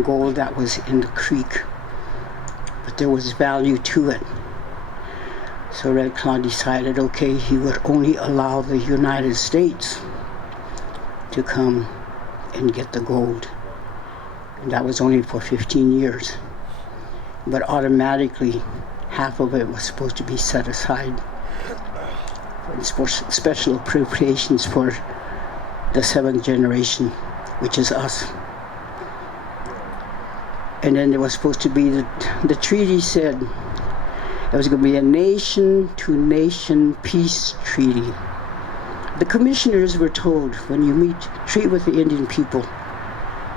gold that was in the creek, but there was value to it. So Red Cloud decided, okay, he would only allow the United States to come and get the gold. And that was only for 15 years. But automatically, half of it was supposed to be set aside for special appropriations for the seventh generation, which is us. And then there was supposed to be, the treaty said it was going to be a nation-to-nation peace treaty. The commissioners were told, when you treat with the Indian people,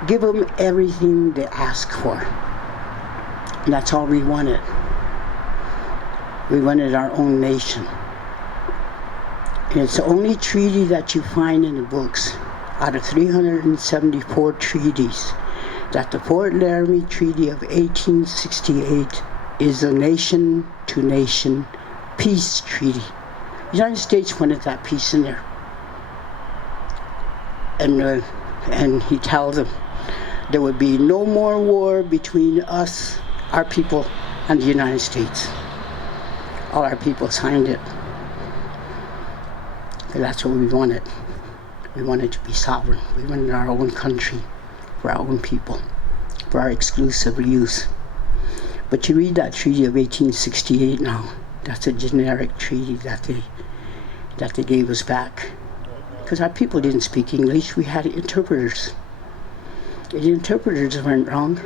give them everything they ask for. And that's all we wanted. We wanted our own nation. And it's the only treaty that you find in the books out of 374 treaties that the Fort Laramie Treaty of 1868 is a nation-to-nation peace treaty. The United States wanted that peace in there. And he tells them there would be no more war between us, our people, and the United States. All our people signed it. And that's what we wanted. We wanted to be sovereign. We wanted our own country for our own people, for our exclusive use. But you read that Treaty of 1868 now, that's a generic treaty that they gave us back. Because our people didn't speak English, we had interpreters. The interpreters weren't wrong.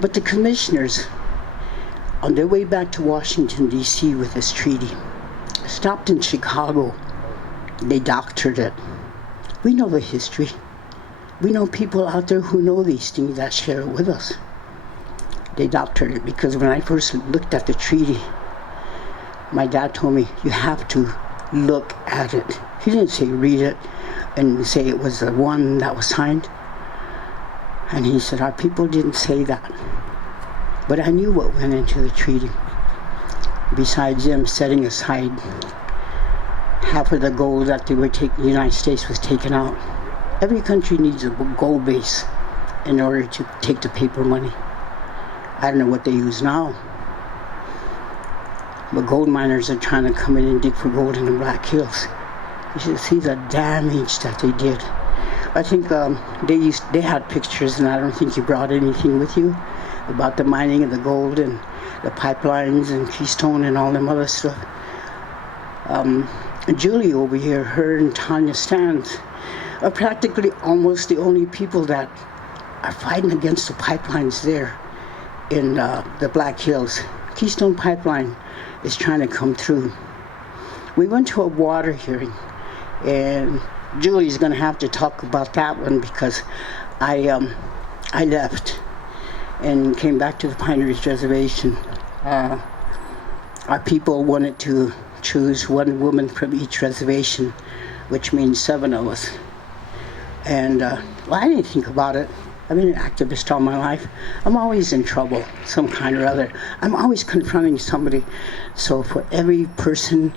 But the commissioners, on their way back to Washington, D.C. with this treaty, stopped in Chicago. They doctored it. We know the history. We know people out there who know these things that share it with us. They doctored it because when I first looked at the treaty, my dad told me, you have to look at it. He didn't say read it and say it was the one that was signed. And he said, our people didn't say that. But I knew what went into the treaty. Besides them setting aside half of the gold that they were taking, the United States was taken out. Every country needs a gold base in order to take the paper money. I don't know what they use now. But gold miners are trying to come in and dig for gold in the Black Hills. You should see the damage that they did. I think they had pictures, and I don't think you brought anything with you about the mining of the gold and the pipelines and Keystone and all them other stuff. Julie over here, her and Tanya Stans are practically almost the only people that are fighting against the pipelines there in the Black Hills. Keystone Pipeline is trying to come through. We went to a water hearing, and Julie's going to have to talk about that one because I left and came back to the Pine Ridge Reservation. Our people wanted to choose one woman from each reservation, which means 7 of us. And well, I didn't think about it. I've been an activist all my life. I'm always in trouble, some kind or other. I'm always confronting somebody. So for every person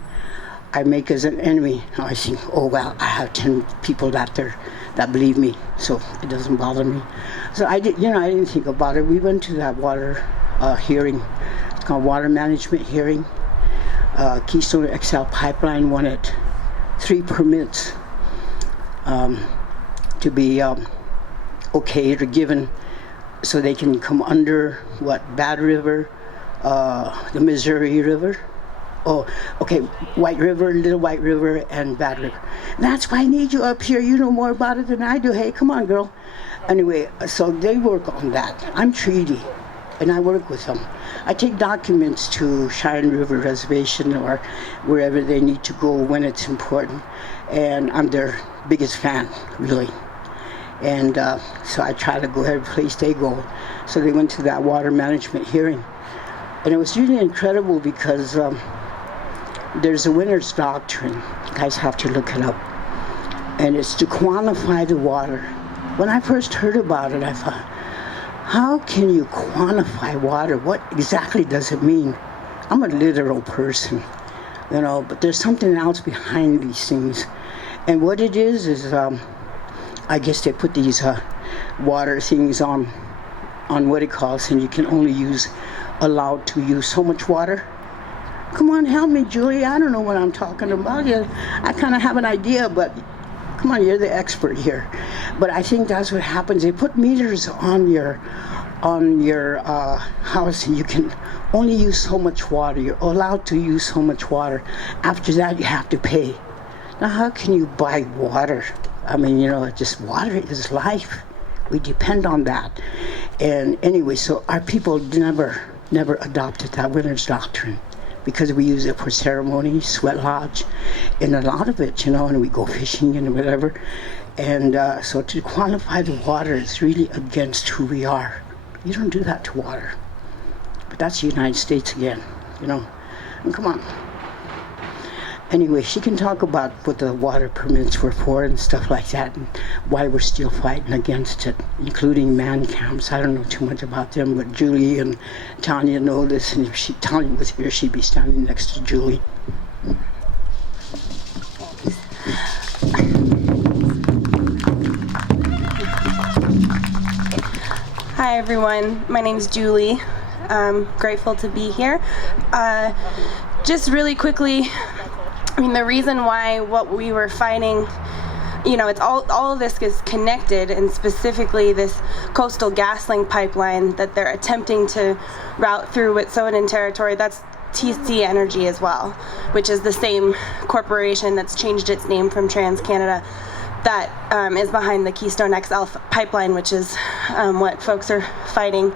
I make as an enemy, I think, oh well, I have 10 people out there that believe me, so it doesn't bother me. So I didn't think about it. We went to that water hearing. It's called Water Management Hearing. Keystone XL Pipeline wanted 3 permits to be okayed or given so they can come under Bad River, the Missouri River. Oh, okay, White River, Little White River, and Bad River. And that's why I need you up here. You know more about it than I do. Hey, come on, girl. Anyway, so they work on that. I'm treaty, and I work with them. I take documents to Cheyenne River Reservation or wherever they need to go when it's important, and I'm their biggest fan, really. And so I try to go every place they go. So they went to that water management hearing. And it was really incredible because there's a winner's doctrine. You guys have to look it up. And it's to quantify the water. When I first heard about it, I thought, how can you quantify water? What exactly does it mean? I'm a literal person, but there's something else behind these things. And what it is I guess they put these water things on what it calls, and you can only allowed to use so much water. Come on, help me, Julie. I don't know what I'm talking about. Yeah, I kind of have an idea, but come on, you're the expert here. But I think that's what happens. They put meters on your house, and you can only use so much water. You're allowed to use so much water. After that, you have to pay. Now, how can you buy water? I mean, just water is life. We depend on that. And anyway, so our people never adopted that winner's doctrine, because we use it for ceremony, sweat lodge, and a lot of it, and we go fishing and whatever. And so to qualify the water is really against who we are. You don't do that to water. But that's the United States again, And come on. Anyway, she can talk about what the water permits were for and stuff like that, and why we're still fighting against it, including man camps. I don't know too much about them, but Julie and Tanya know this, and if Tanya was here, she'd be standing next to Julie. Hi everyone, my name's Julie. I'm grateful to be here. Just really quickly, the reason why what we were fighting, it's all of this is connected, and specifically this Coastal GasLink pipeline that they're attempting to route through Wet'suwet'en territory. That's TC Energy as well, which is the same corporation that's changed its name from TransCanada, that is behind the Keystone XL pipeline, which is what folks are fighting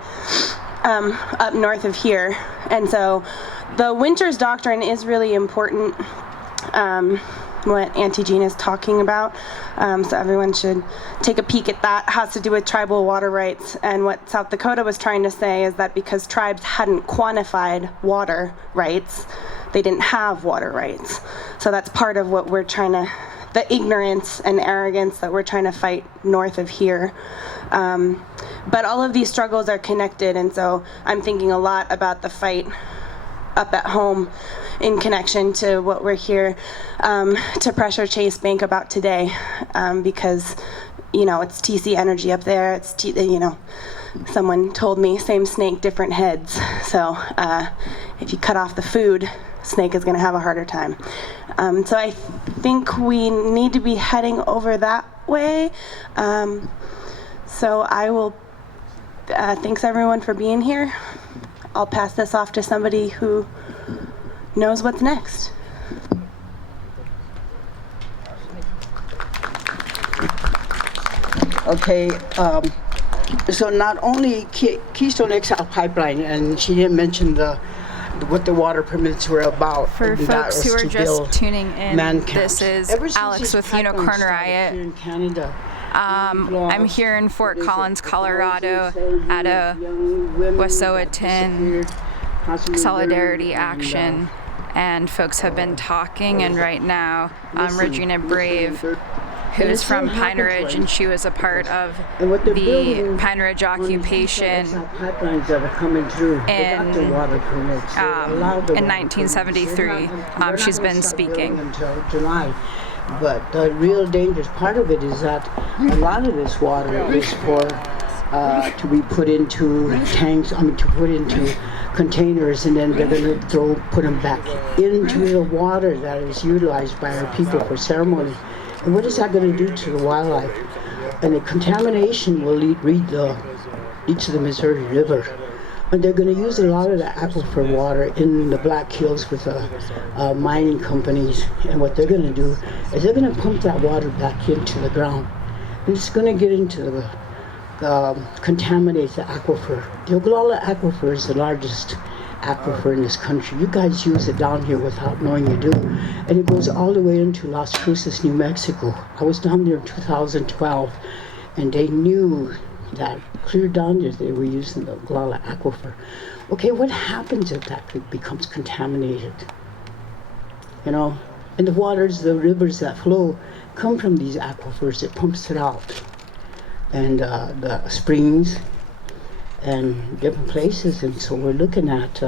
up north of here. And so the Winters Doctrine is really important, what Auntie Jean is talking about. So everyone should take a peek at that. It has to do with tribal water rights. And what South Dakota was trying to say is that because tribes hadn't quantified water rights, they didn't have water rights. So that's part of what we're trying to, the ignorance and arrogance that we're trying to fight north of here. But all of these struggles are connected, and so I'm thinking a lot about the fight up at home in connection to what we're here to pressure Chase Bank about today, because it's TC Energy up there. It's someone told me same snake, different heads. So if you cut off the food, snake is going to have a harder time. So I think we need to be heading over that way. So I will. Thanks everyone for being here. I'll pass this off to somebody who knows what's next. Okay, so not only Keystone XL pipeline, and she didn't mention what the water permits were about. For folks who are just tuning in, this is Alex with Unicorn Riot. Here in Canada. I'm here in Fort Collins, Colorado at a Wet'suwet'en Solidarity Action, and folks have been talking, and right now Regina Brave, who is from Pine Ridge, and she was a part of the Pine Ridge occupation in 1973. She's been speaking. Until July. But the real dangerous part of it is that a lot of this water is for to be put into tanks, to put into containers, and then they're going to put them back into the water that is utilized by our people for ceremony. And what is that going to do to the wildlife? And the contamination will lead to the Missouri River. And they're going to use a lot of the aquifer water in the Black Hills with mining companies. And what they're going to do is they're going to pump that water back into the ground. And it's going to get into contaminate the aquifer. The Oglala Aquifer is the largest aquifer in this country. You guys use it down here without knowing you do. And it goes all the way into Las Cruces, New Mexico. I was down there in 2012, and they knew that clear down there they were using the Oglala Aquifer. Okay, what happens if that becomes contaminated? And the waters, the rivers that flow come from these aquifers. It pumps it out. And the springs and different places. And so we're looking at,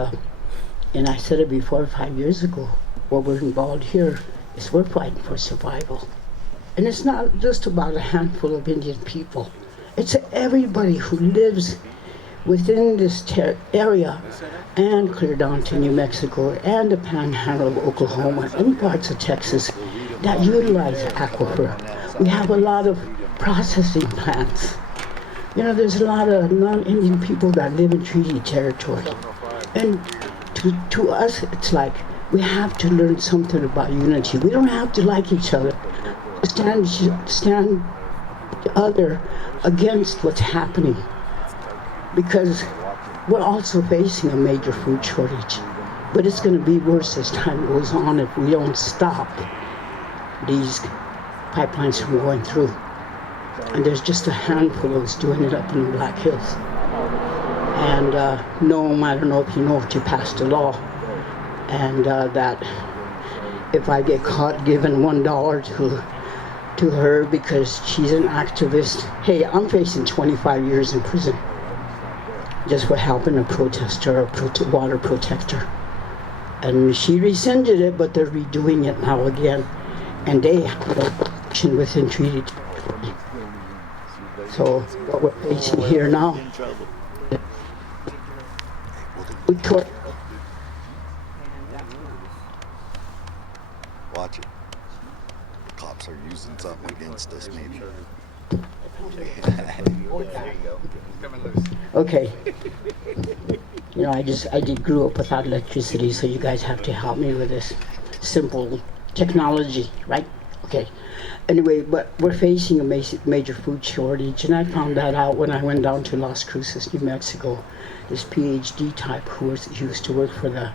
and I said it before 5 years ago, what we're involved here is we're fighting for survival. And it's not just about a handful of Indian people. It's everybody who lives within this area and clear down to New Mexico and the panhandle of Oklahoma and parts of Texas that utilize aquifer. We have a lot of processing plants. You know, there's a lot of non-Indian people that live in treaty territory. And to us, it's like we have to learn something about unity. We don't have to like each other. Stand the other against what's happening. Because we're also facing a major food shortage. But it's going to be worse as time goes on if we don't stop these pipelines from going through. And there's just a handful of us doing it up in the Black Hills. And Noam, I don't know if you know if you passed a law, and that if I get caught giving $1 to her because she's an activist, hey, I'm facing 25 years in prison just for helping a protester, a water protector. And she rescinded it, but they're redoing it now again. And they have no action within treaty territory. So what we're facing here now, watch it. The cops are using something against us, maybe. Okay. You know, I grew up without electricity, so you guys have to help me with this simple technology, right? Okay. Anyway, but we're facing a major food shortage, and I found that out when I went down to Las Cruces, New Mexico. This PhD type who used to work for the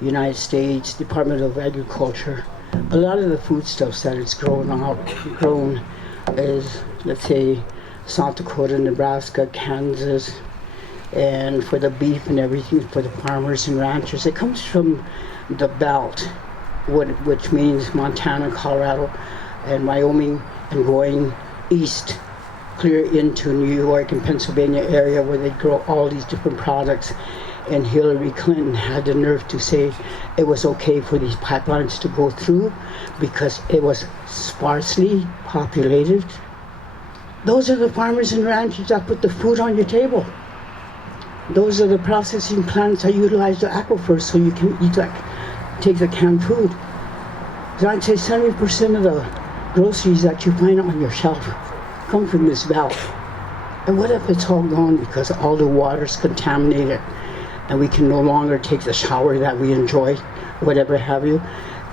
United States Department of Agriculture. A lot of the foodstuffs that it's grown is, let's say, South Dakota, Nebraska, Kansas, and for the beef and everything for the farmers and ranchers, it comes from the belt, which means Montana, Colorado, and Wyoming, and going east, clear into New York and Pennsylvania area where they grow all these different products. And Hillary Clinton had the nerve to say it was okay for these pipelines to go through because it was sparsely populated. Those are the farmers and ranchers that put the food on your table. Those are the processing plants that utilize the aquifer so you can eat take the canned food. So I'd say 70% of the groceries that you find on your shelf come from this belt. And what if it's all gone because all the water's contaminated and we can no longer take the shower that we enjoy, whatever have you?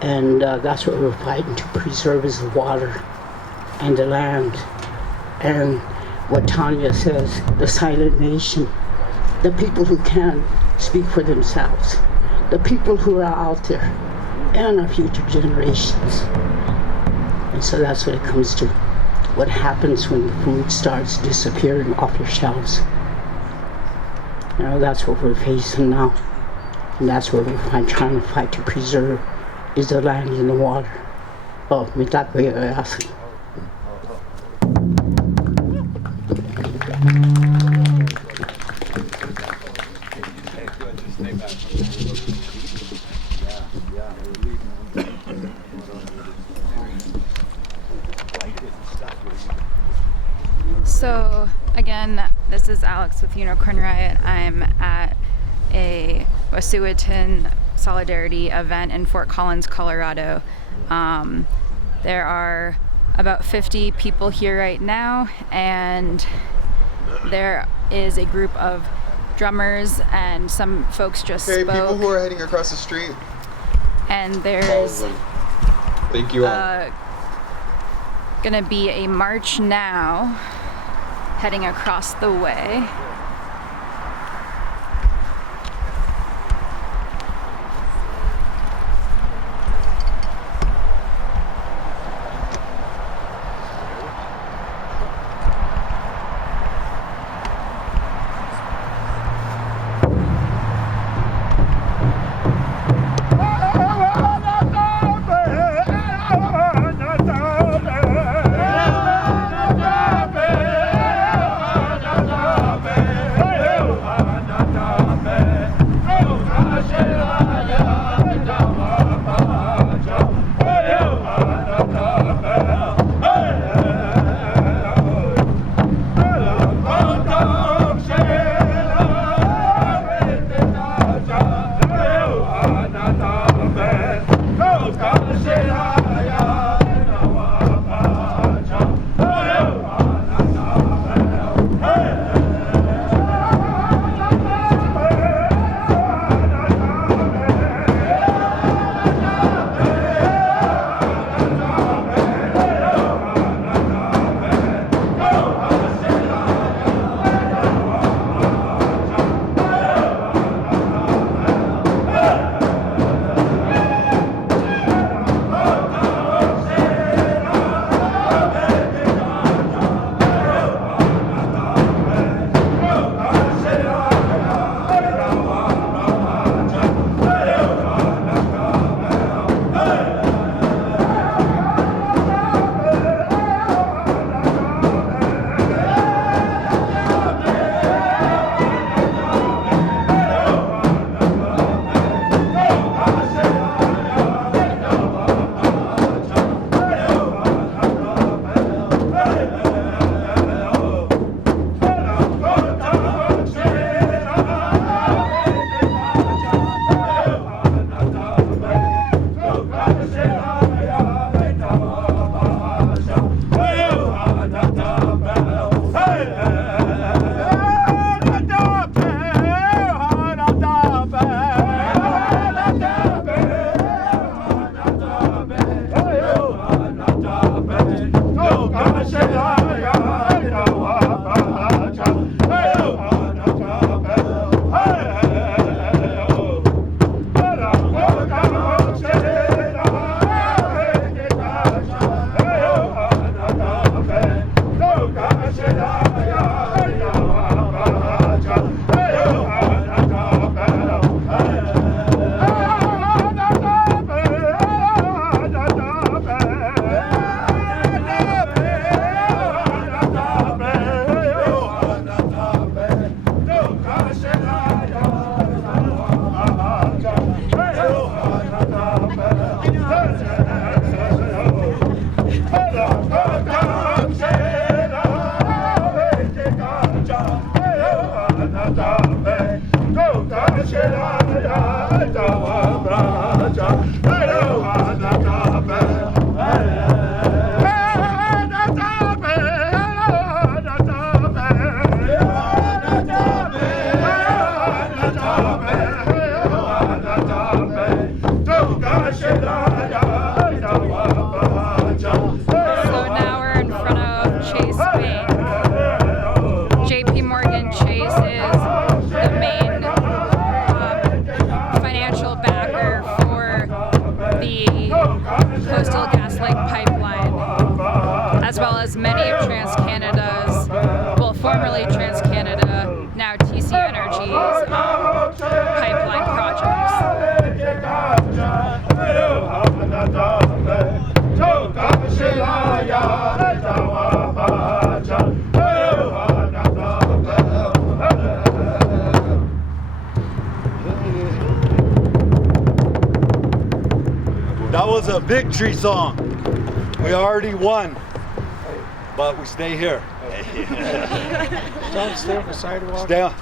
And that's what we're fighting to preserve is the water and the land. And what Tanya says, the silent nation, the people who can speak for themselves, the people who are out there, and our future generations. And so that's what it comes to. What happens when the food starts disappearing off your shelves. You know, that's what we're facing now. And that's what we're trying to fight to preserve, is the land and the water. Oh, me that way I ask. So again, this is Alex with Unicorn Riot. I'm at a Wet'suwet'en Solidarity event in Fort Collins, Colorado. There are about 50 people here right now, and there is a group of drummers and some folks just spoke. People who are heading across the street. And there's Thank you all. Gonna be a march now heading across the way. now we're in front of Chase Bank. JPMorgan Chase is the main financial backer for the Coastal GasLink pipeline, as well as many of TransCanada's, well, formerly TransCanada, now TC Energy's pipeline projects. That was a victory song. We already won, but we stay here. Stay on the sidewalk. Stay on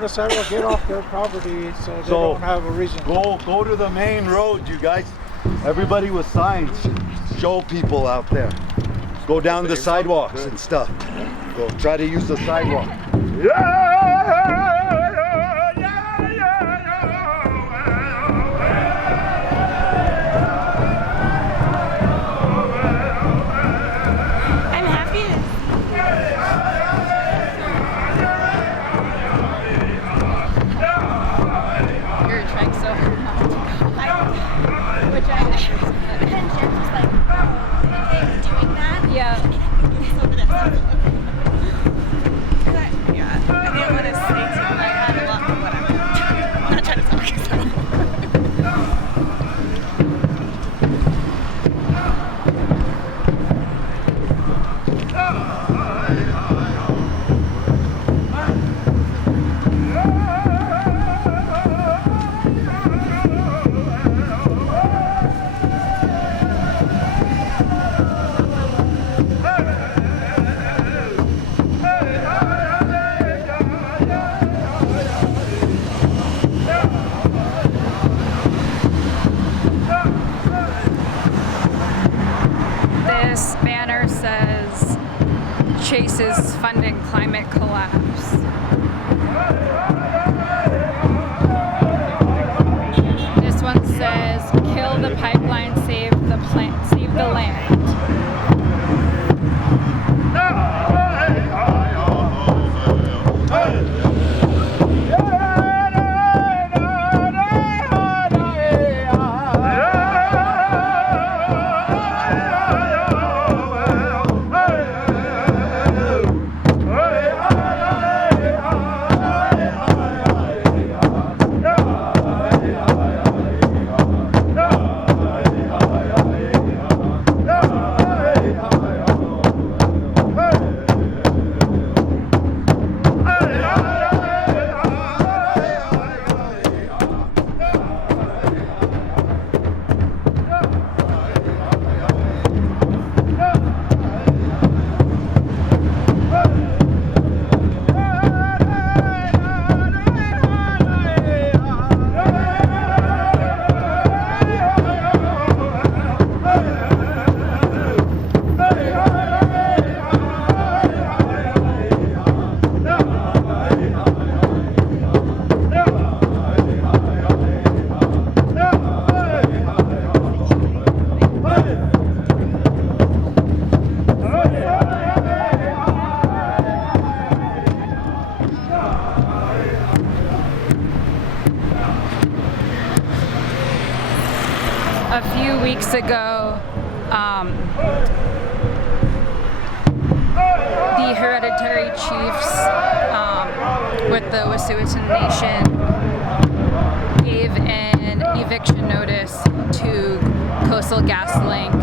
the sidewalk. Get off their property so they don't have a reason. Go to the main road, you guys. Everybody with signs. Show people out there. Go down the sidewalks and stuff. Go try to use the sidewalk. I'm happy to You're trying so hard. which I and Jen was like, okay, doing that. Yeah. Yeah, I didn't want to say too much. I had a lot, but whatever. I'm not trying to talk. This banner says Chase is funding climate collapse. This one says kill the pipeline, save the land. A few weeks ago, the Hereditary Chiefs with the Wet'suwet'en Nation gave an eviction notice to Coastal GasLink,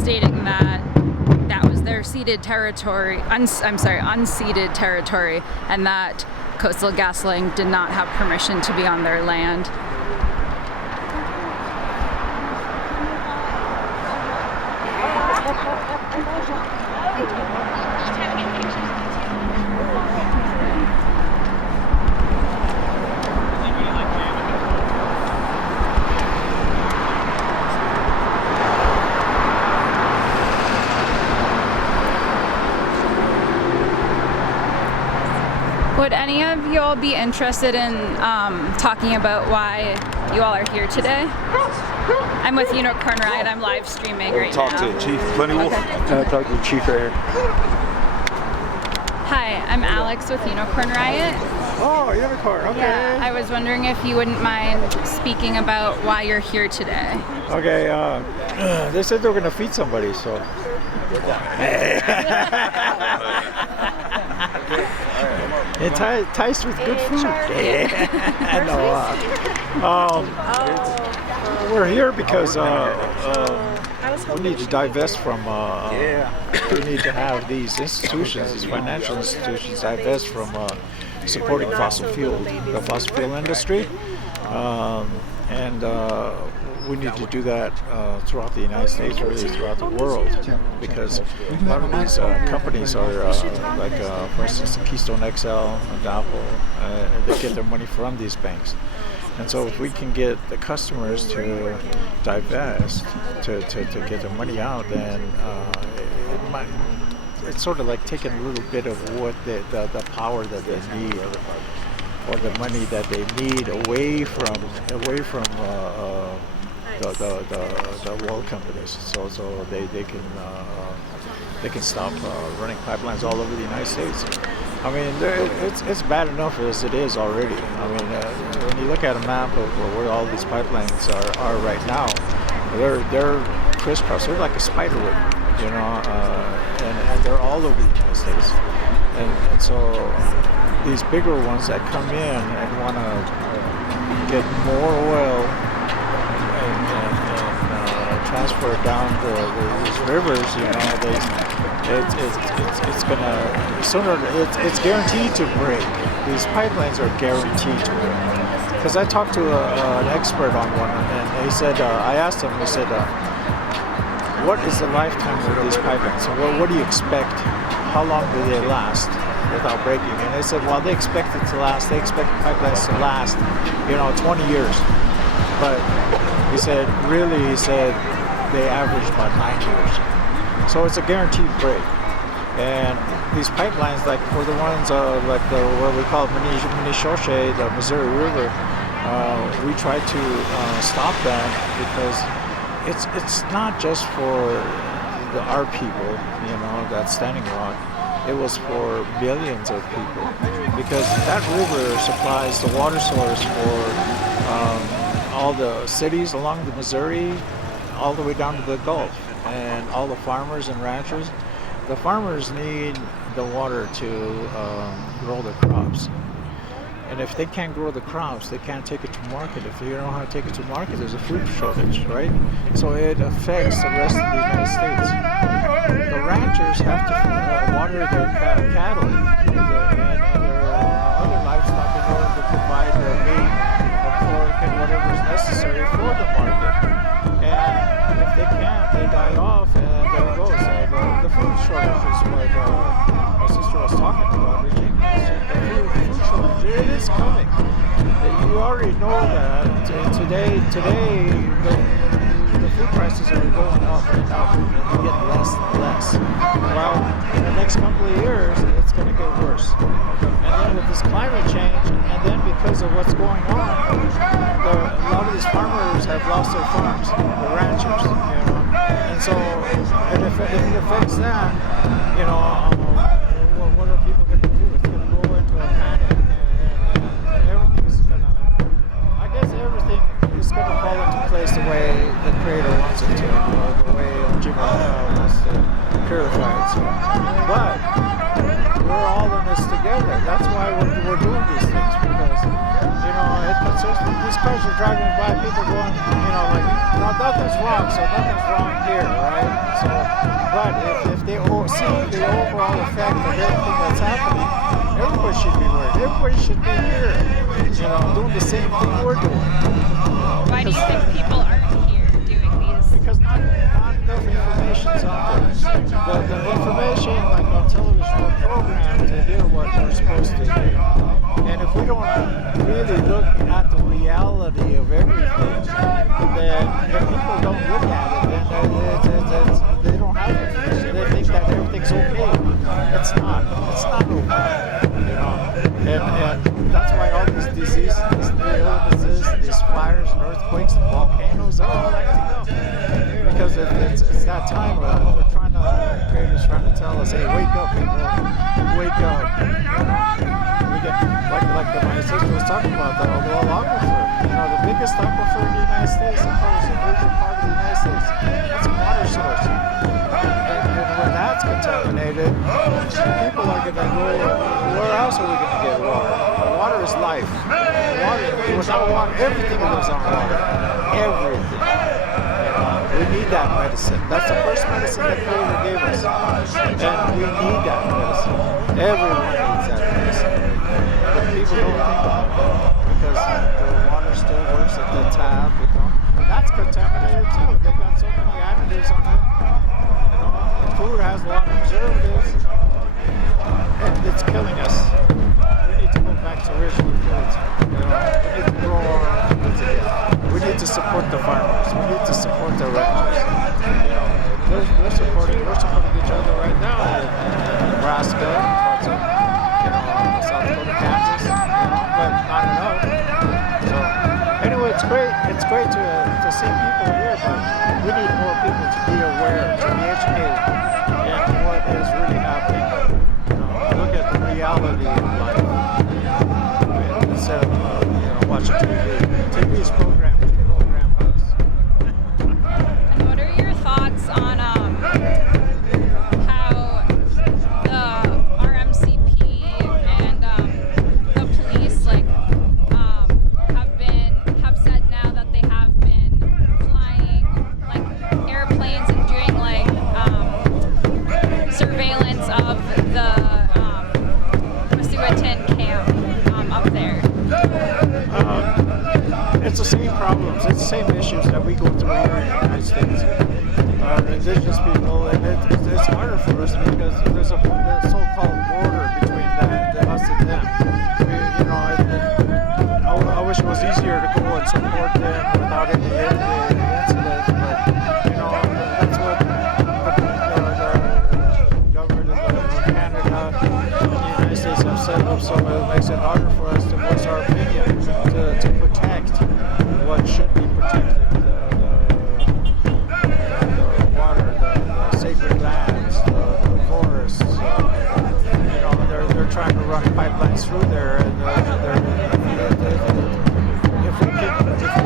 stating that that was their unceded territory, and that Coastal GasLink did not have permission to be on their land. Would any of you all be interested in talking about why you all are here today? I'm with Unicorn Riot. I'm live streaming right now. Talk to Chief Plenty Wolf. Talk to the Chief right here. Hi, I'm Alex with Unicorn Riot. Oh, unicorn. Okay. Yeah, I was wondering if you wouldn't mind speaking about why you're here today. Okay. They said they were gonna feed somebody, so. Enticed with good food. I know. We're here because we need to divest from. We need to have these institutions, these financial institutions, divest from supporting the fossil fuel industry, and we need to do that throughout the United States, really throughout the world, because a lot of these companies are like, for instance, Keystone XL and Apple. They get their money from these banks. And so if we can get the customers to divest, to get their money out, then it's sort of like taking a little bit of what the power that they need, or the money that they need away from the oil companies, so they can stop running pipelines all over the United States. I mean, it's bad enough as it is already. I mean, when you look at a map of where all these pipelines are right now, they're crisscross. They're like a spider web, you know, and they're all over the United States. And so these bigger ones that come in and want to get more oil and transfer it down these rivers, you know, it's gonna sooner. It's guaranteed to break. These pipelines are guaranteed to break. Because I talked to an expert on one, and he said, I asked him, he said, what is the lifetime of these pipelines? So what do you expect? How long do they last without breaking? And they said, well, they expect it to last. They expect pipelines to last, 20 years. But he said, they average about 9 years. So it's a guaranteed break. And these pipelines, like for the ones like what we call Minishoshe, the Missouri River, we try to stop that because it's not just for our people, that Standing Rock. It was for billions of people, because that river supplies the water source for all the cities along the Missouri, all the way down to the Gulf, and all the farmers and ranchers. The farmers need the water to grow their crops. And if they can't grow the crops, they can't take it to market. If you don't know how to take it to market, there's a food shortage, right? So it affects the rest of the United States. The ranchers have to water their cattle and their other livestock in order to provide their meat, or pork, and whatever is necessary for the market. And if they can't, they die off, and there it goes. The food shortage is what my sister was talking about. The food shortage, it is coming. You already know that. Today the food prices are going up and up, and they get less and less. Well, in the next couple of years, it's going to get worse. And then with this climate change, and then because of what's going on, a lot of these farmers have lost their farms, the ranchers, and so if it affects that, what are people going to do? It's going to go into a panic, and everything is going to, I guess everything is going to fall into place the way the Creator wants it to, the way Jimmy wants to purify it. So, but we're all in this together. That's why we're doing these things, because it concerns me. These cars are driving by, people going, nothing's wrong, so nothing's wrong here, right? So, but if they see the overall effect of everything that's happening, everybody should be worried. Everybody should be here, doing the same thing we're doing. Why do you think people aren't here doing these? Because not enough information's out there. The information, like on television, we're programmed to hear what we're supposed to hear. And if we don't really look at the reality of everything, then if people don't look at it, then they don't have information. They think that everything's okay. It's not. It's not okay. And that's why all these diseases, these new illnesses, these fires and earthquakes and volcanoes, they're all acting up. Because it's that time where they're trying to, creators trying to tell us, hey, wake up, people, wake up. We get, my sister was talking about, the aquifer. The biggest aquifer in the United States, of course, the major part of the United States, that's a water source. And when that's contaminated, people are going to go, where else are we going to get water? Water is life. Without water, everything lives on water. Everything. We need that medicine. That's the first medicine that Creator gave us. And we need that medicine. Everyone needs that medicine. But people don't think about that because the water still works at the tap. That's contaminated too. They got so many additives on it. Food has a lot of preservatives. And it's killing us. We need to go back to original foods. We need to grow our own foods again. We need to support the farmers. We need to support the ranchers. We're supporting each other right now in Nebraska, parts of South Dakota, Kansas, but not enough. So anyway, it's great to see people here, but we need more people to be aware, to be educated in what is really happening. Look at the reality of life instead of watching TV. TV is programmed to program us. And what are your thoughts on how the RMCP and the police have said now that they have been flying airplanes and doing surveillance of the Wet'suwet'en camp up there? It's the same problems, it's the same issues that we go through here in the United States. Indigenous people, and it's harder for us because there's a so-called border between us and them. I wish it was easier to go and support them without any incidents, but that's what the government of Canada and the United States have set up, so it makes it harder for us to voice our opinion, to protect what should be protected. The water, the sacred lands, the forests. They're trying to run pipelines through there, and if we can just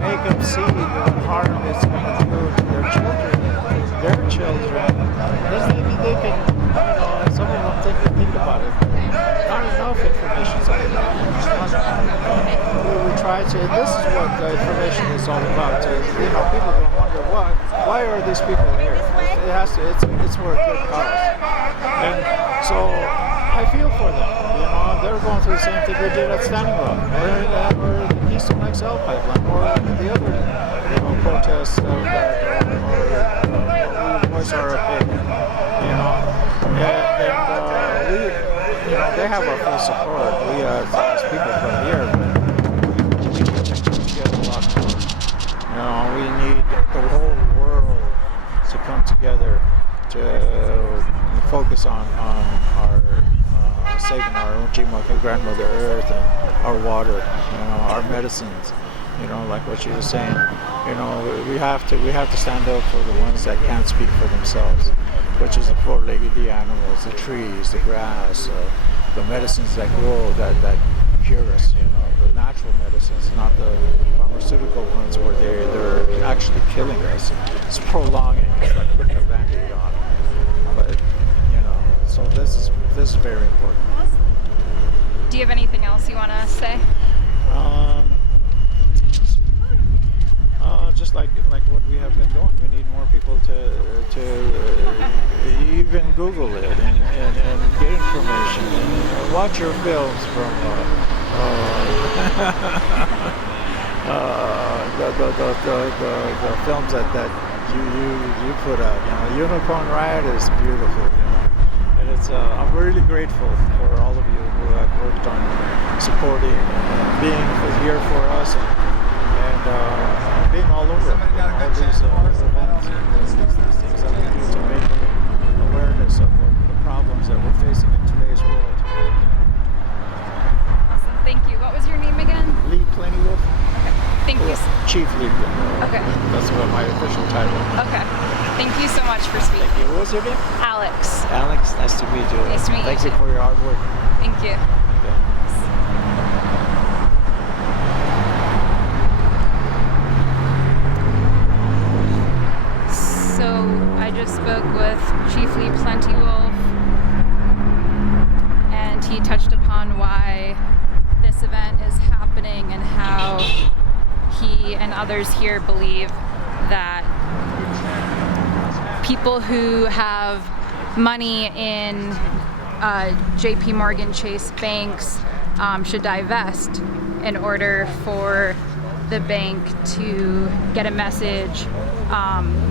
make them see the harm it's going to do to their children, then maybe they can, some of them think about it. Not enough information's out there. We try to, and this is what the information is all about. People don't wonder why are these people here? It's for a good cause. And so I feel for them. They're going through the same thing we did at Standing Rock, or the Keystone XL pipeline, or the other protests or we voice our opinion. They have our full support. We as people from here, but we need to get a lot more. We need the whole world to come together to focus on our saving our own JPMorgan grandmother Earth and our water, our medicines. Like what she was saying. We have to stand up for the ones that can't speak for themselves, which is the four-legged animals, the trees, the grass, the medicines that grow that cure us. The natural medicines, not the pharmaceutical ones where they're actually killing us. It's prolonging. It's like putting a Band-Aid on. But so this is very important. Do you have anything else you want to say? Just like what we have been doing, we need more people to even Google it and get information and watch your films from the films that you put out. Unicorn Riot is beautiful, and it's I'm really grateful for all of you who have worked on supporting and being here for us and being all over all these events and these things that we do to make awareness of the problems that we're facing in today's world. Chief League. Okay. That's what my official title. Okay. Thank you so much for speaking. Thank you. What was your name? Alex. Alex. Nice to meet you. Nice to meet you Thank you too. for your hard work. Thank you. So I just spoke with Chief Lee Plentywolf, and he touched upon why this event is happening and how he and others here believe that people who have money in JPMorgan Chase banks should divest in order for the bank to get a message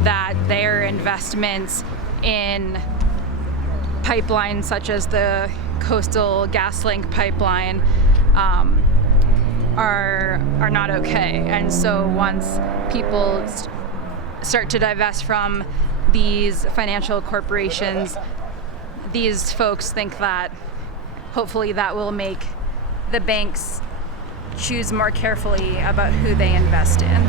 that their investments in pipelines such as the Coastal GasLink pipeline are not okay. And so once people start to divest from these financial corporations, these folks think that hopefully that will make the banks choose more carefully about who they invest in.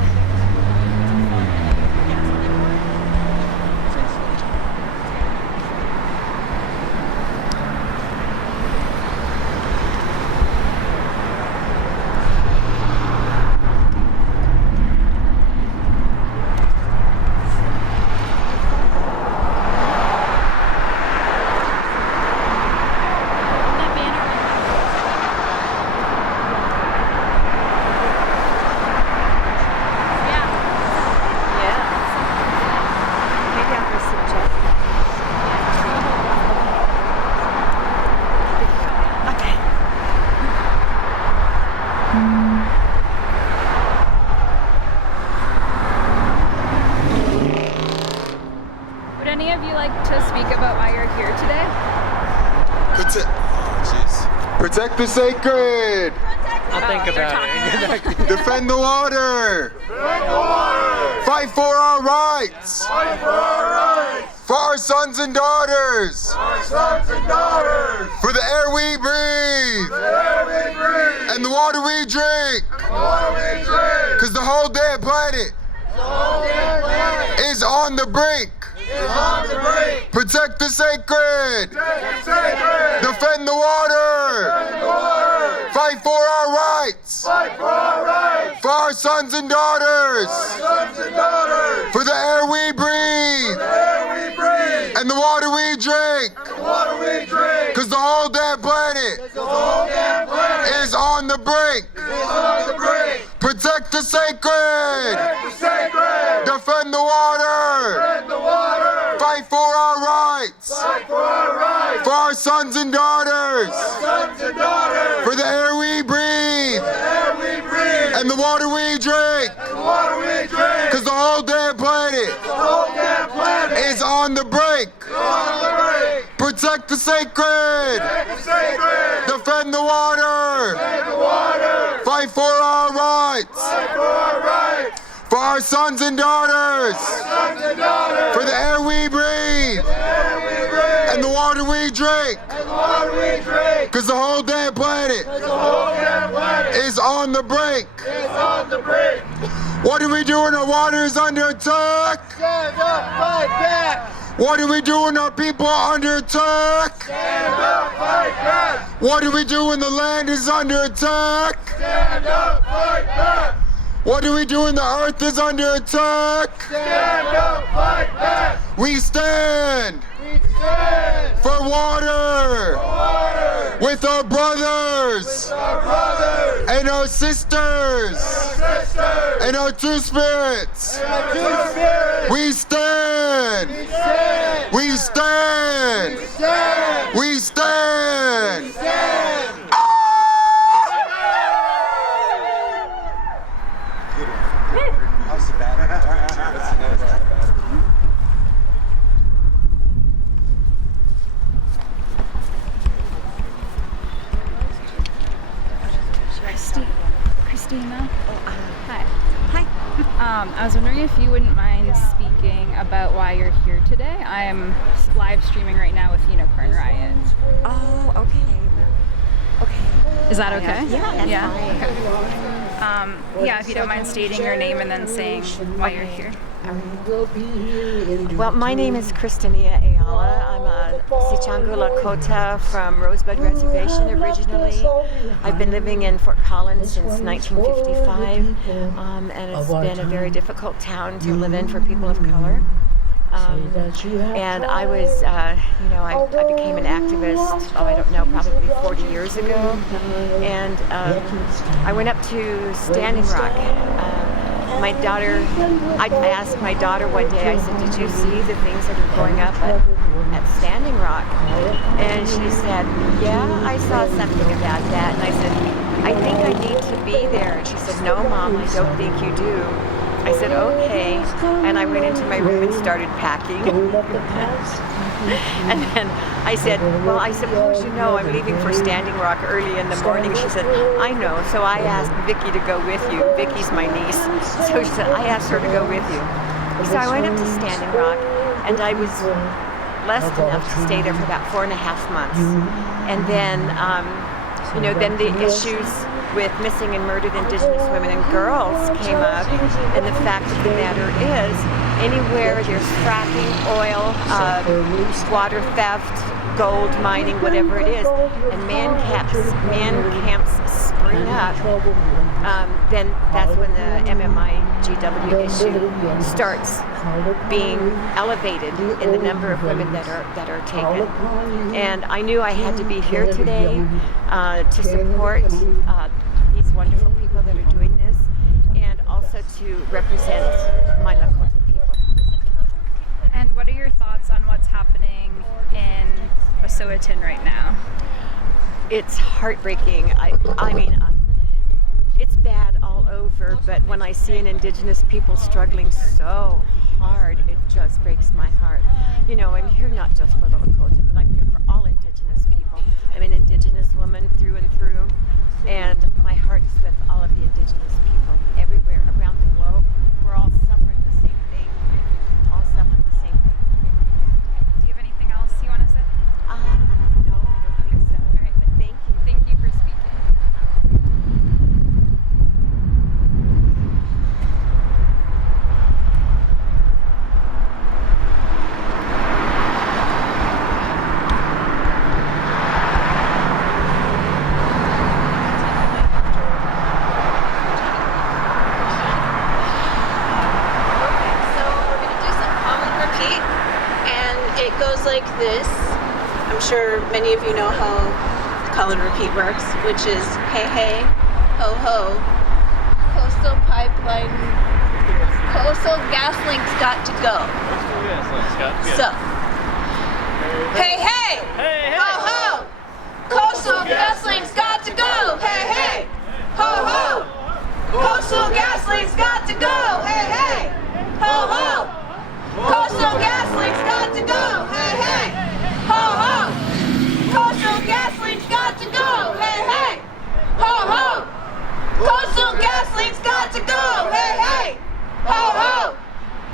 Would any of you like to speak about why you're here today? Protect the sacred. I'll think about it. Defend the water. Fight for our rights. For our sons and daughters. For the air we breathe. And the water we drink. Because the whole damn planet is on the brink. Protect the sacred. Defend the water. Fight for our rights. For our sons and daughters. For the air we breathe. And the water we drink. Because the whole damn planet is on the brink. Protect the sacred. Defend the water. Fight for our rights. For our sons and daughters. For the air we breathe. And the water we drink. Because the whole damn planet is on the brink. Protect the sacred. Defend the water. Fight for our rights. For our sons and daughters. For the air we breathe. And the water we drink. Because the whole damn planet is on the brink. What do we do when our water is under attack? Stand up, fight back! What do we do when our people are under attack? Stand up, fight back! What do we do when the land is under attack? Stand up, fight back! What do we do when the earth is under attack? Stand up, fight back! We stand We stand for water for water with our brothers with our brothers and our sisters and sisters and our two spirits. and our two spirits. We stand. We stand. We stand. We stand. We stand. We stand. Christina. Hi. I was wondering if you wouldn't mind speaking about why you're here today. I'm live streaming right now with Unicorn Riot. Oh, okay. Okay. Is that okay? Yeah, that's fine. Okay. Yeah, if you don't mind stating your name and then saying why you're here. Well, my name is Christinia Ayala. I'm a Sichangu Lakota from Rosebud Reservation originally. I've been living in Fort Collins since 1955, and it's been a very difficult town to live in for people of color. And I was, I became an activist, I don't know, probably 40 years ago. And I went up to Standing Rock. My daughter, I asked my daughter one day, I said, did you see the things that are going up at Standing Rock? And she said, yeah, I saw something about that. And I said, I think I need to be there. And she said, no, Mom, I don't think you do. I said, okay. And I went into my room and started packing. And then I said, well, I suppose you know I'm leaving for Standing Rock early in the morning. She said, I know. So I asked Vicky to go with you. Vicky's my niece. So she said, I asked her to go with you. So I went up to Standing Rock, and I was blessed enough to stay there for about 4.5 months. And then, then the issues with missing and murdered Indigenous women and girls came up, and the fact of the matter is, anywhere there's fracking, oil, water theft, gold mining, whatever it is, and man camps spring up, then that's when the MMI-GW issue starts being elevated in the number of women that are taken. And I knew I had to be here today to support these wonderful people that are doing this, and also to represent my Lakota people. And what are your thoughts on what's happening in Wet'suwet'en right now? It's heartbreaking. I mean, it's bad all over, but when I see an Indigenous people struggling so hard, it just breaks my heart. You know, I'm here not just for the Lakota, but I'm here for all Indigenous people. I'm an Indigenous woman through and through, and my heart is with all of the Indigenous people everywhere around the globe. We're all suffering the same thing. All suffering the same thing. Do you have anything else you want to say? No, I don't think so. All right. But thank you. Thank you for speaking. Like this. I'm sure many of you know how call and repeat works, which is hey hey, ho ho, coastal pipeline, coastal GasLink's got to go. So, hey hey, ho ho, coastal GasLink's got to go. Hey hey, ho ho, coastal GasLink's got to go. Hey hey, ho ho. Coastal GasLink's got to go, hey hey, ho ho. Coastal GasLink's got to go, hey hey, ho ho. Coastal GasLink's got to go, hey hey, ho ho.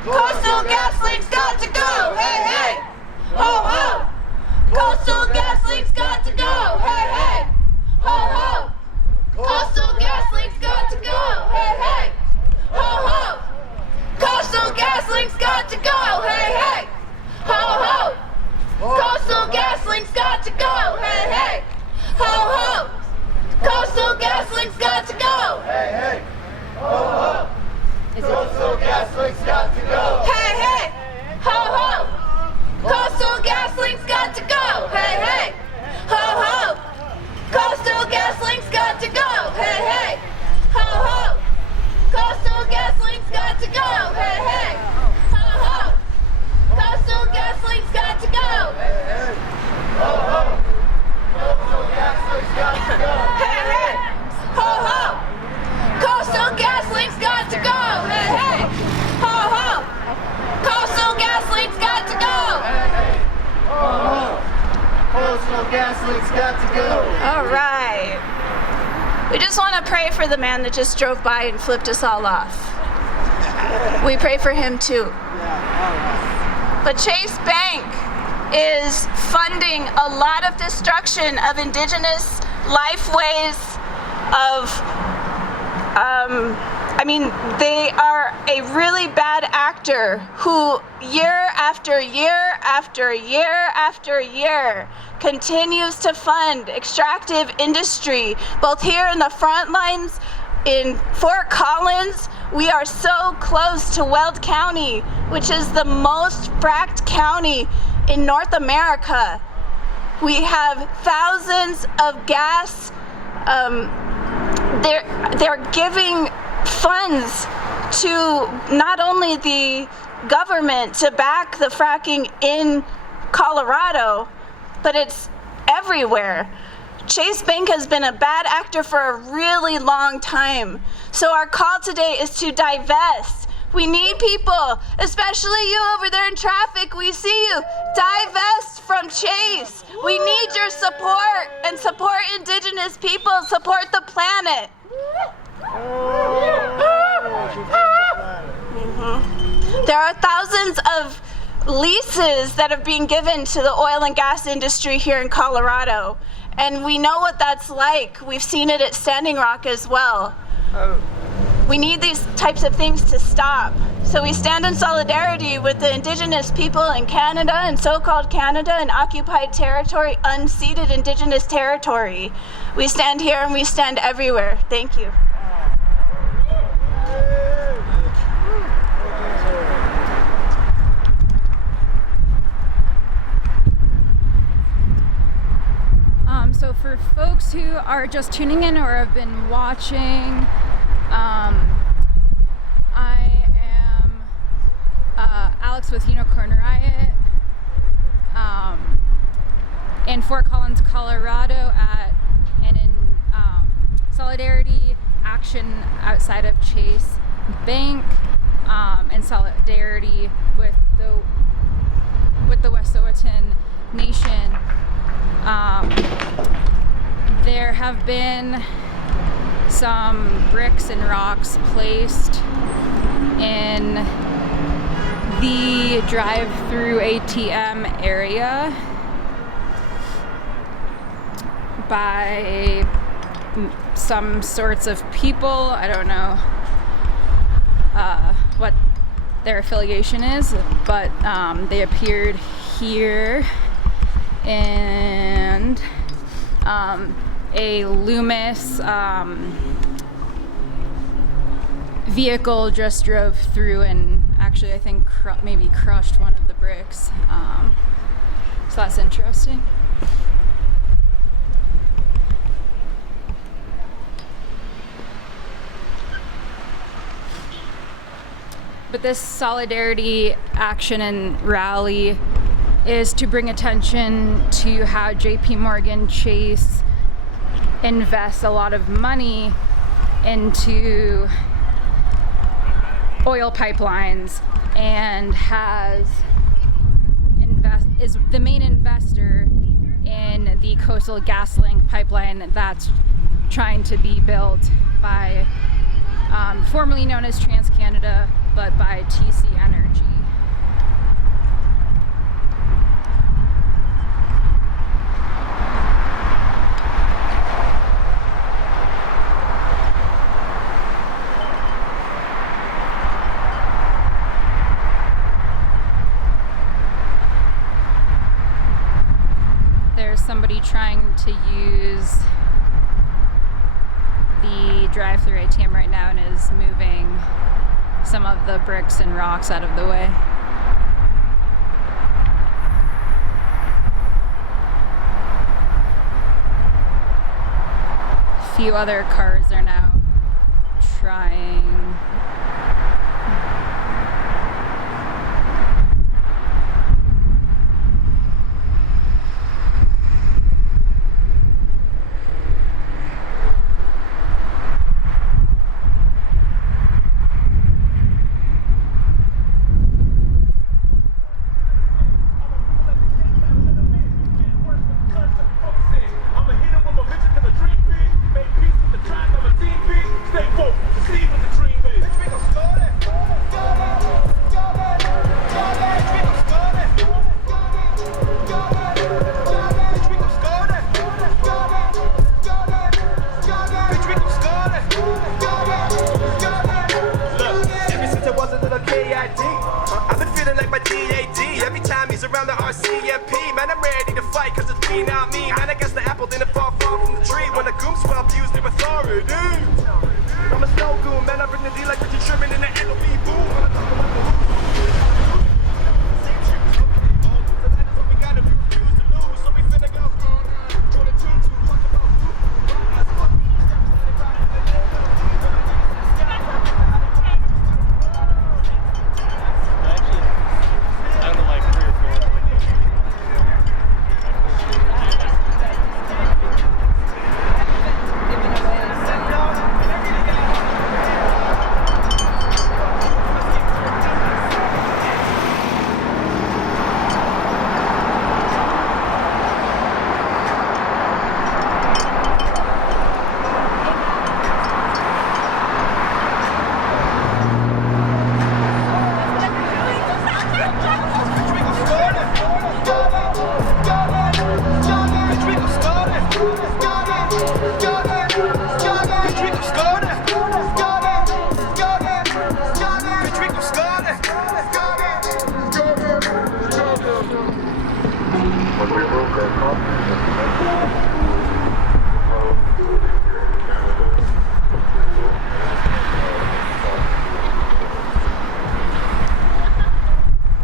Coastal GasLink's got to go, hey hey, ho ho. Coastal GasLink's got to go, hey hey, ho ho. Coastal GasLink's got to go, hey hey, ho ho. Coastal GasLink's got to go, hey hey, ho ho. Coastal GasLink's got to go, hey hey, ho ho. Coastal GasLink's got to go, hey hey, ho ho. Coastal GasLink's got to go, hey hey, ho ho. Coastal GasLink's got to go, hey hey, ho ho. Coastal GasLink's got to go, hey hey, ho ho. Coastal GasLink's got to go, hey hey, ho ho. Coastal GasLink's got to go, hey hey, ho ho. Coastal GasLink's got to go, hey hey, ho ho. Coastal GasLink's got to go, hey hey, ho ho. Coastal GasLink's got to go, hey hey, ho ho. Coastal GasLink's got to go. All right. We just want to pray for the man that just drove by and flipped us all off. We pray for him too. But Chase Bank is funding a lot of destruction of Indigenous lifeways, of I mean, they are a really bad actor who year after year after year after year continues to fund extractive industry, both here in the front lines in Fort Collins. We are so close to Weld County, which is the most fracked county in North America. We have thousands of gas. They're giving funds to not only the government to back the fracking in Colorado, but it's everywhere. Chase Bank has been a bad actor for a really long time. So our call today is to divest. We need people, especially you over there in traffic. We see you. Divest from Chase. We need your support, and support Indigenous people, support the planet. There are thousands of leases that are being given to the oil and gas industry here in Colorado. And we know what that's like. We've seen it at Standing Rock as well. We need these types of things to stop. So we stand in solidarity with the Indigenous people in Canada and so-called Canada and occupied territory, unceded Indigenous territory. We stand here and we stand everywhere. Thank you. So for folks who are just tuning in or have been watching, I am Alex with Unicorn Riot in Fort Collins, Colorado, and in solidarity action outside of Chase Bank, in solidarity with the Wet'suwet'en Nation. There have been some bricks and rocks placed in the drive-through ATM area by some sorts of people. I don't know what their affiliation is, but they appeared here, and a Loomis vehicle just drove through and actually I think maybe crushed one of the bricks. So that's interesting. But this solidarity action and rally is to bring attention to how JPMorgan Chase invests a lot of money into oil pipelines and is the main investor in the Coastal GasLink pipeline that's trying to be built by formerly known as TransCanada, but by TC Energy. There's somebody trying to use the drive-through ATM right now and is moving some of the bricks and rocks out of the way. A few other cars are now trying. Stay woke, see what the dream is. CMP, man, I'm ready to fight, cause it's me, not me. Man, I guess the apple didn't fall far from the tree when the goons were abused their authority. I'm a snow goon, man, I bring the D like Richard Sherman in the end will be boom.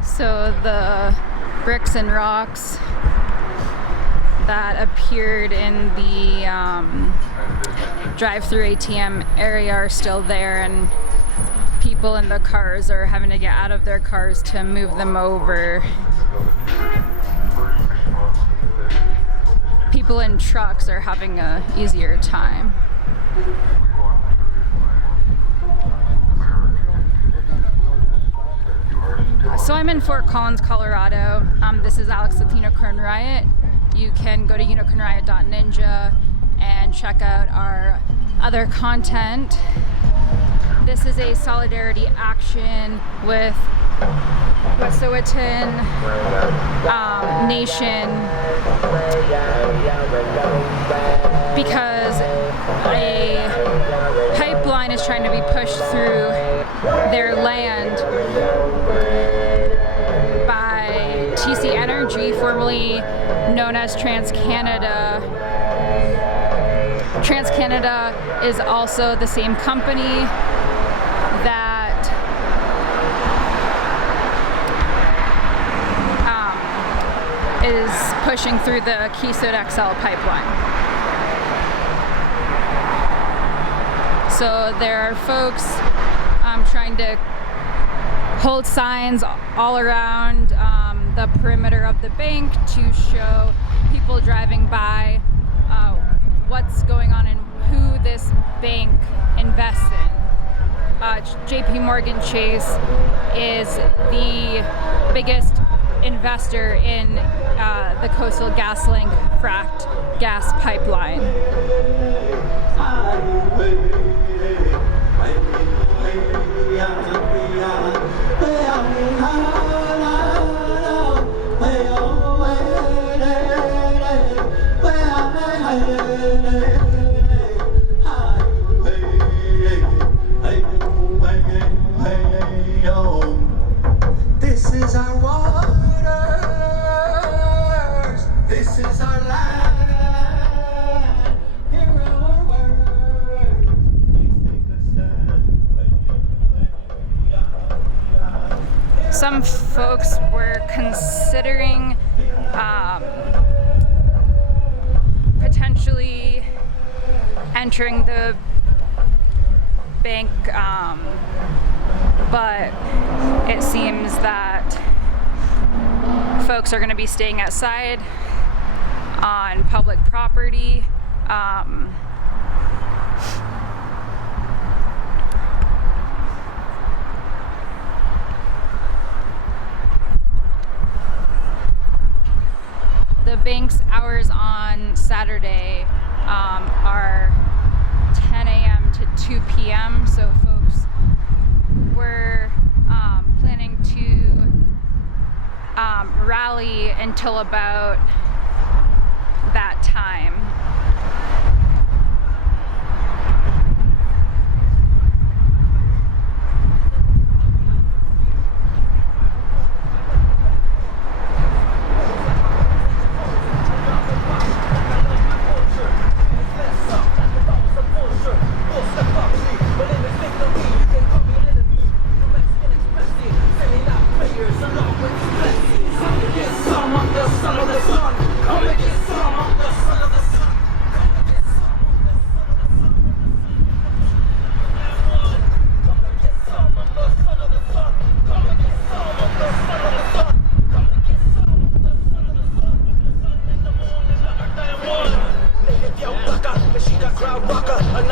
So the bricks and rocks that appeared in the drive-through ATM area are still there, and people in the cars are having to get out of their cars to move them over. People in trucks are having an easier time. So I'm in Fort Collins, Colorado. This is Alex with Unicorn Riot. You can go to unicornriot.ninja and check out our other content. This is a solidarity action with Wet'suwet'en Nation because a pipeline is trying to be pushed through their land by TC Energy, formerly known as TransCanada. TransCanada is also the same company that is pushing through the Keystone XL pipeline. So there are folks trying to hold signs all around the perimeter of the bank to show people driving by what's going on and who this bank invests in. JPMorgan Chase is the biggest investor in the Coastal GasLink fracked gas pipeline. This is our waters, this is our land, hear our words, please take a stand. Some folks were considering potentially entering the bank, but it seems that folks are going to be staying outside on public property. The bank's hours on Saturday are 10 a.m. to 2 p.m. So folks were planning to rally until about that time.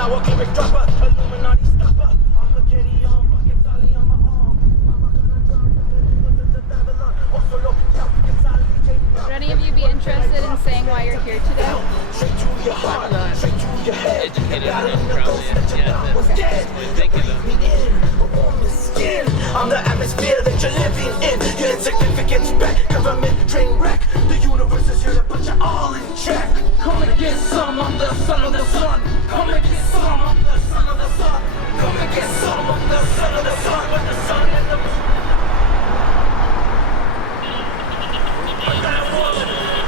now a gimmick dropper, Illuminati stopper. I'm a kitty on fucking Dolly on my arm. I'm a gonna drop that it Babylon. Also look, Would any of you be interested in saying why you're here today? straight to your heart, straight to your head. Educated enough, probably. Yeah, that's ridiculous. Skin. I'm the atmosphere that you're living in. Your insignificance back, government train wreck. The universe is here to put you all in check. Come and get some, I'm the son of the sun. Come and get some, I'm the son of the sun. Come and get some, I'm the son of the sun. With the sun and the moon.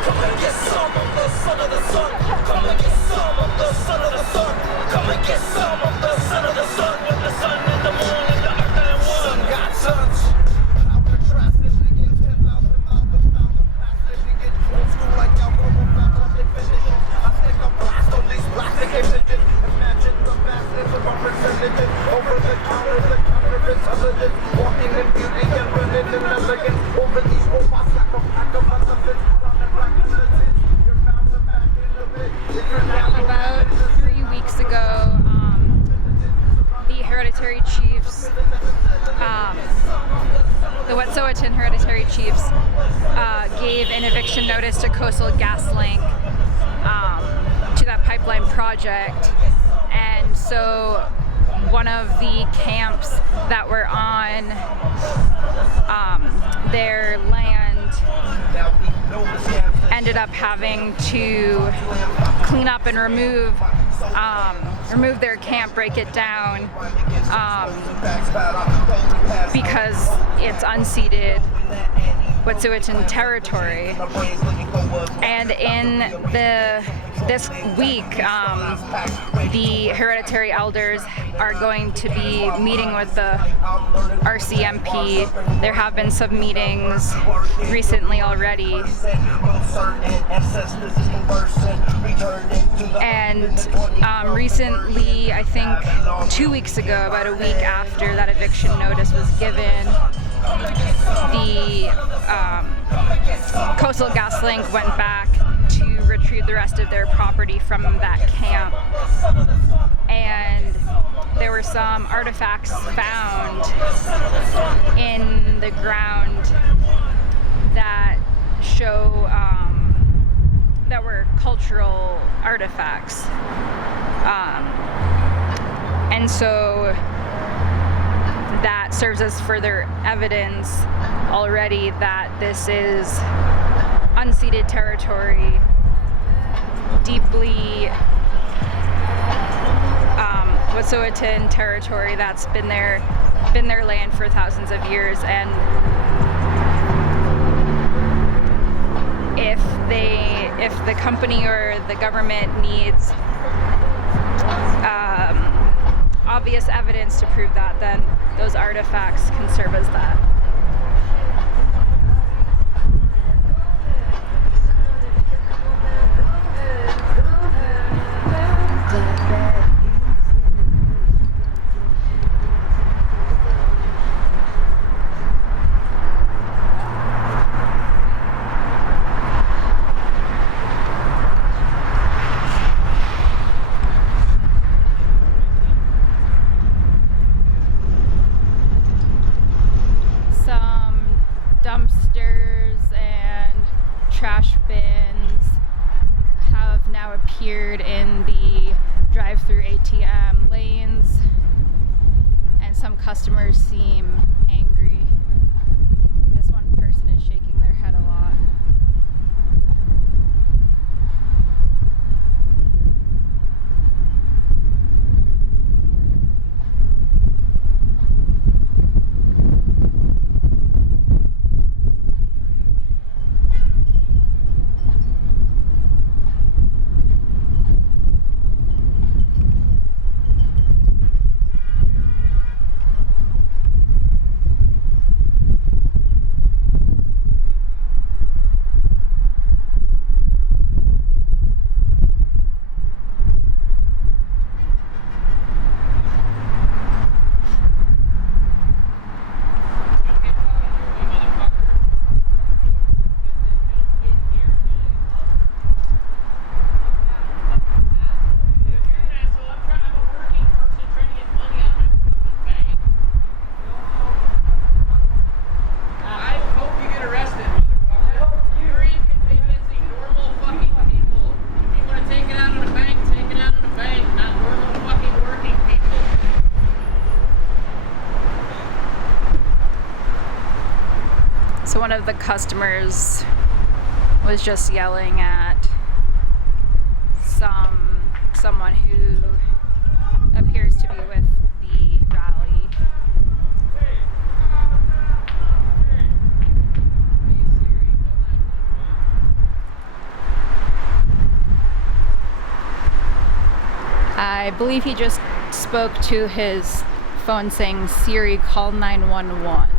Come and get some, I'm the son of the sun. Come and get some, I'm the son of the sun. Come and get some, I'm the son of the sun. With the sun and the moon and the earth and one. Sun got sons. Old school like Alcohol, plastic finishes. I stick a blast on these plastic images. Imagine the masses of represented over the counterintelligence. Walking in beauty and running in elegance. Over these robots like a pack of elephants. About 3 weeks ago, the Hereditary Chiefs, the Wet'suwet'en Hereditary Chiefs, gave an eviction notice to Coastal GasLink, to that pipeline project. And so one of the camps that were on their land ended up having to clean up and remove their camp, break it down, because it's unceded Wet'suwet'en territory. And in this week, the hereditary elders are going to be meeting with the RCMP. There have been some meetings recently already. And recently, I think 2 weeks ago, about a week after that eviction notice was given, the Coastal GasLink went back to retrieve the rest of their property from that camp. And there were some artifacts found in the ground that show that were cultural artifacts. And so that serves as further evidence already that this is unceded territory, deeply Wet'suwet'en territory that's been their land for thousands of years. And if the company or the government needs obvious evidence to prove that, then those artifacts can serve as that. of the customers was just yelling at someone who appears to be with the rally. I believe he just spoke to his phone saying, "Siri, call 911."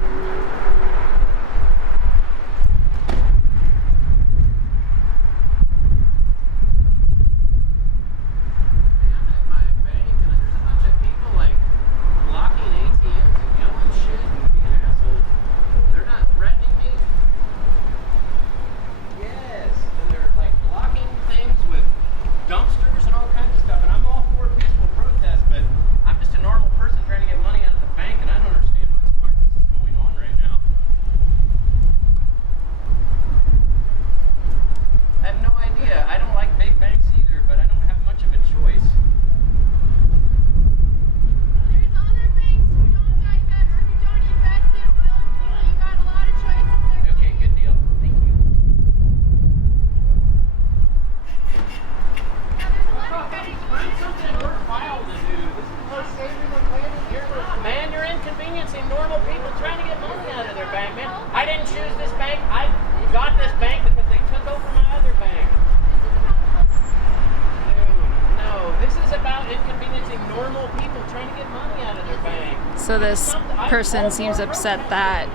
So this person seems upset that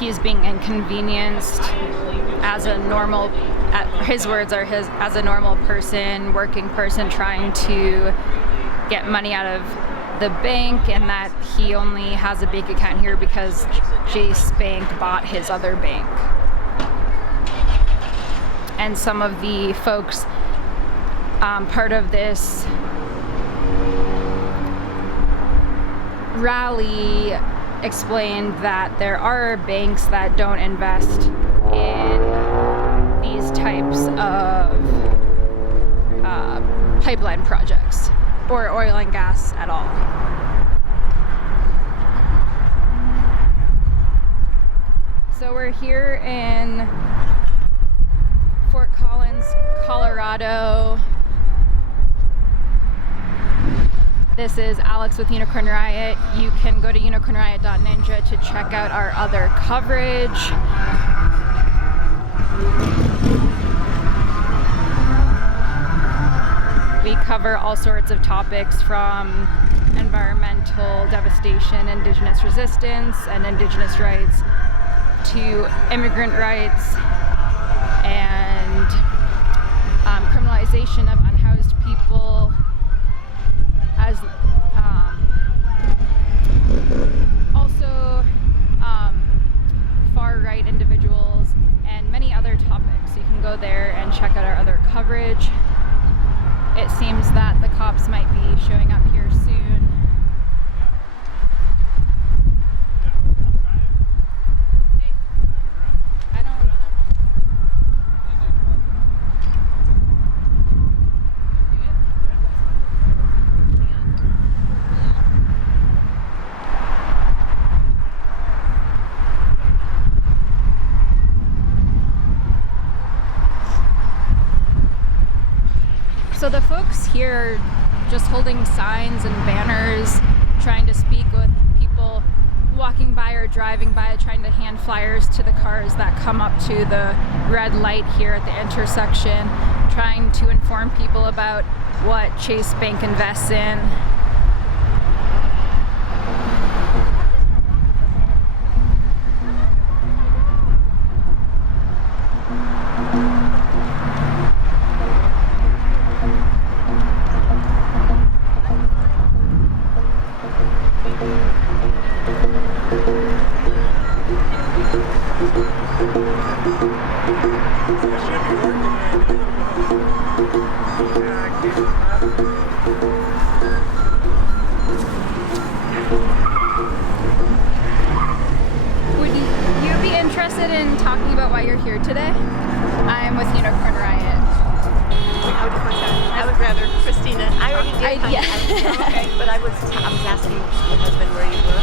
he's being inconvenienced as a normal, his words are as a normal person, working person trying to get money out of the bank, and that he only has a bank account here because Chase Bank bought his other bank. And some of the folks part of this rally explained that there are banks that don't invest in these types of pipeline projects or oil and gas at all. So we're here in Fort Collins, Colorado. This is Alex with Unicorn Riot. You can go to unicornriot.ninja to check out our other coverage. We cover all sorts of topics from environmental devastation, Indigenous resistance, and Indigenous rights to immigrant rights and criminalization of unhoused people, as also far-right individuals and many other topics. You can go there and check out our other coverage. It seems that the cops might be showing up here soon. So the folks here are just holding signs and banners, trying to speak with people walking by or driving by, trying to hand flyers to the cars that come up to the red light here at the intersection, trying to inform people about what Chase Bank invests in. Would you be interested in talking about why you're here today? I'm with Unicorn Riot. I would rather Christina. I already did. Yeah. Okay, but I was asking your husband where you were.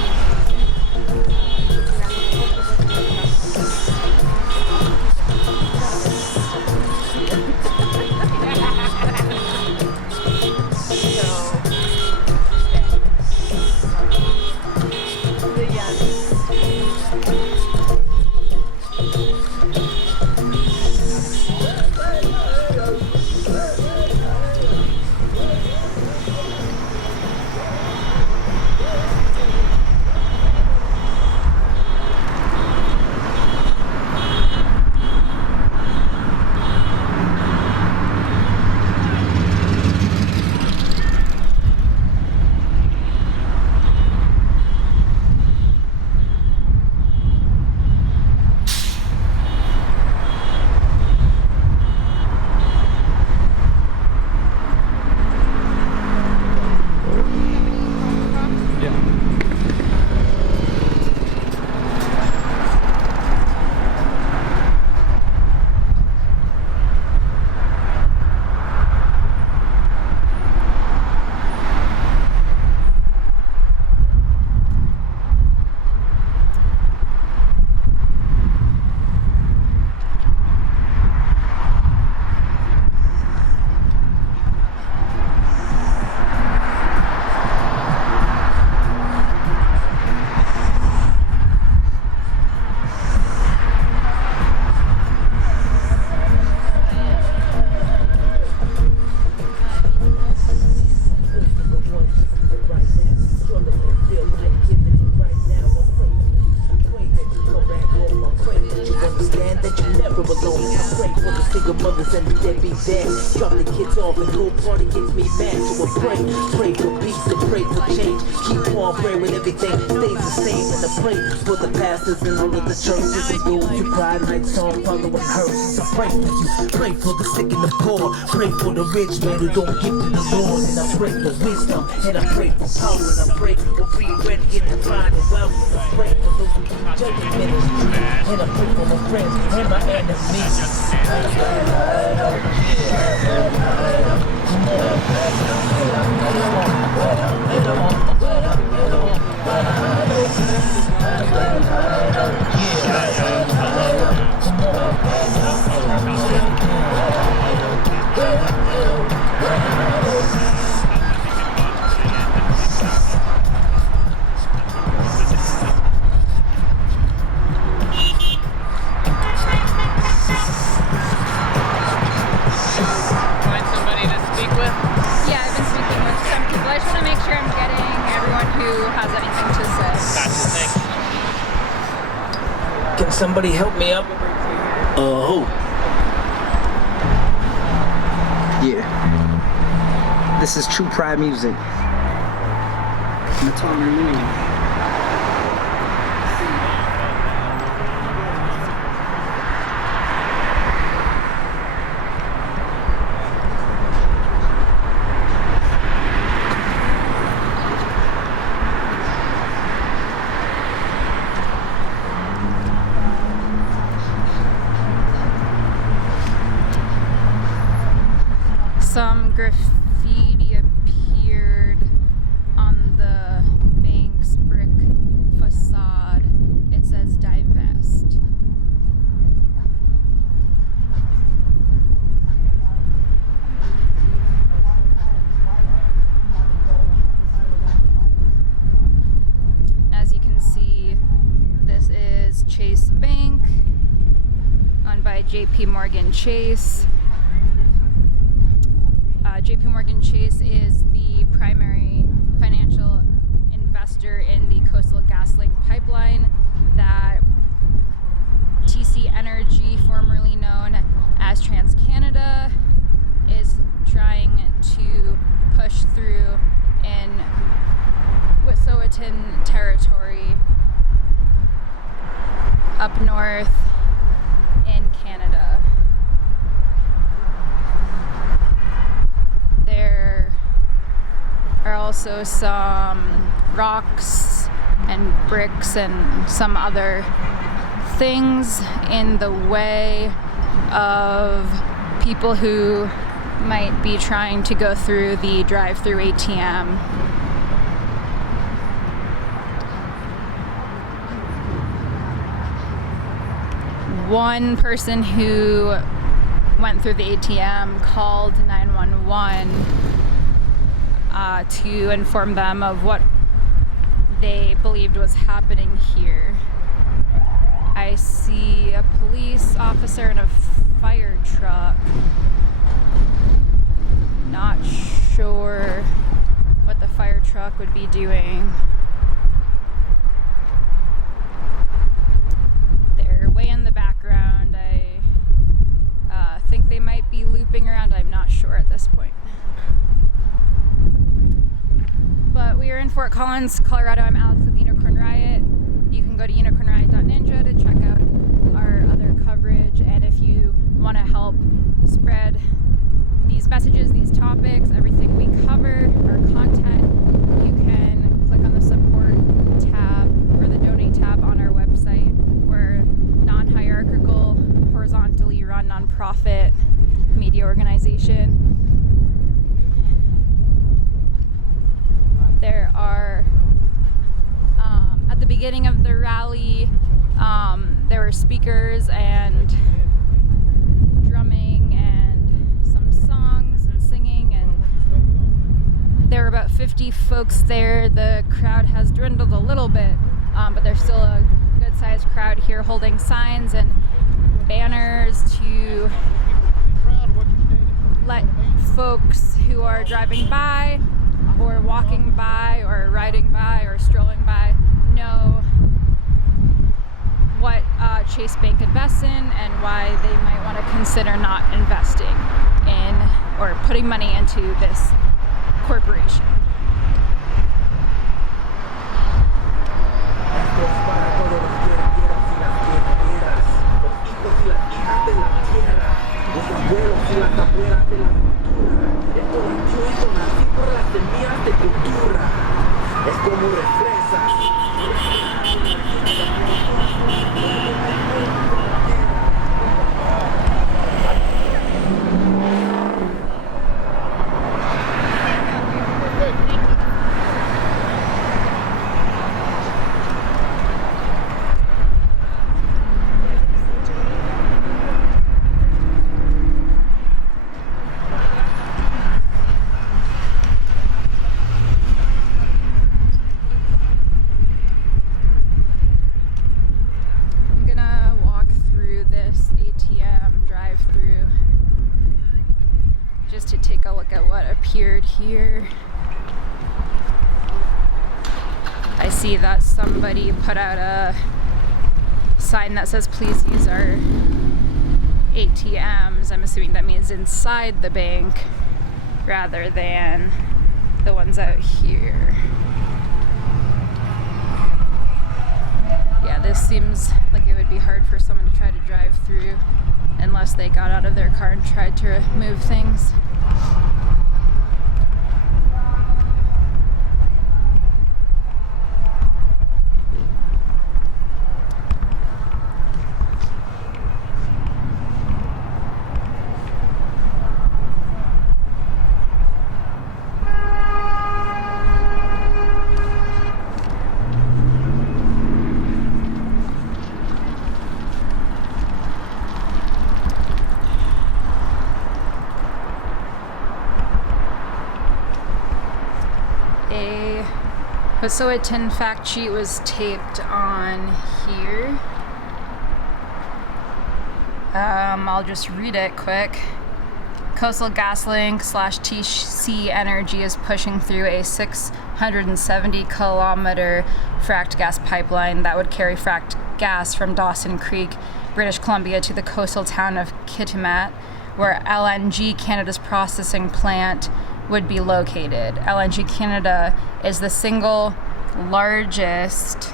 that. Drop the kids off and go party gets me mad. So I pray for peace and pray for change. Keep on praying when everything stays the same. And I pray for the pastors and all of the churches and those who cry like song following hearses. I pray for you, pray for the sick and the poor. Pray for the rich man who don't give to the Lord. And I pray for wisdom, and I pray for power, and I pray for being ready in the find and wealth. And I pray for those who keep judging ministry, and I pray for my friends and my enemies. Can somebody help me up? Oh. Yeah. This is true pride music. That's all we're doing. Some graffiti appeared on the bank's brick facade. It says divest. As you can see, this is Chase Bank, owned by JPMorgan Chase. JPMorgan Chase is the primary financial investor in the Coastal GasLink pipeline that TC Energy, formerly known as TransCanada, is trying to push through in Wet'suwet'en territory up north in Canada. There are also some rocks and bricks and some other things in the way of people who might be trying to go through the drive-through ATM. One person who went through the ATM called 911 to inform them of what they believed was happening here. I see a police officer in a fire truck. Not sure what the fire truck would be doing. They're way in the background. I think they might be looping around. I'm not sure at this point. But we are in Fort Collins, Colorado. I'm Alex with Unicorn Riot. You can go to unicornriot.ninja to check out our other coverage. And if you want to help spread these messages, these topics, everything we cover, our content, you can click on the support tab or the donate tab on our website. We're non-hierarchical, horizontally run nonprofit media organization. There are, at the beginning of the rally, there were speakers and drumming and some songs and singing, and there were about 50 folks there. The crowd has dwindled a little bit, but there's still a good-sized crowd here holding signs and banners to let folks who are driving by or walking by or riding by or strolling by know what Chase Bank invests in and why they might want to consider not investing in, or putting money into this corporation. To take a look at what appeared here. I see that somebody put out a sign that says please use our ATMs. I'm assuming that means inside the bank rather than the ones out here. Yeah, this seems like it would be hard for someone to try to drive through unless they got out of their car and tried to move things. Wet'suwet'en fact sheet was taped on here. I'll just read it quick. Coastal GasLink / TC Energy is pushing through a 670-kilometer fracked gas pipeline that would carry fracked gas from Dawson Creek, British Columbia, to the coastal town of Kitimat, where LNG Canada's processing plant would be located. LNG Canada is the single largest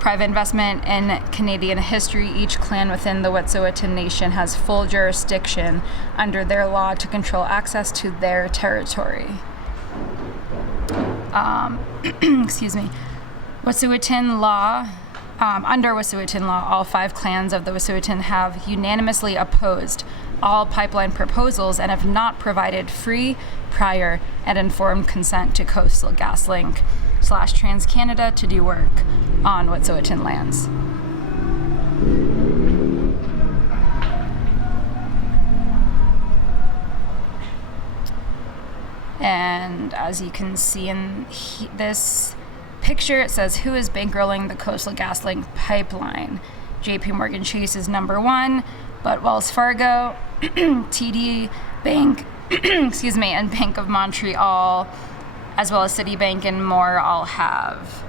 private investment in Canadian history. Each clan within the Wet'suwet'en Nation has full jurisdiction under their law to control access to their territory. Excuse me. Wet'suwet'en law. Under Wet'suwet'en law, all 5 clans of the Wet'suwet'en have unanimously opposed all pipeline proposals and have not provided free, prior, and informed consent to Coastal GasLink / TransCanada to do work on Wet'suwet'en lands. And as you can see in this picture, it says, who is bankrolling the Coastal GasLink pipeline? JPMorgan Chase is number 1, but Wells Fargo, TD Bank, excuse me, and Bank of Montreal, as well as Citibank and more, all have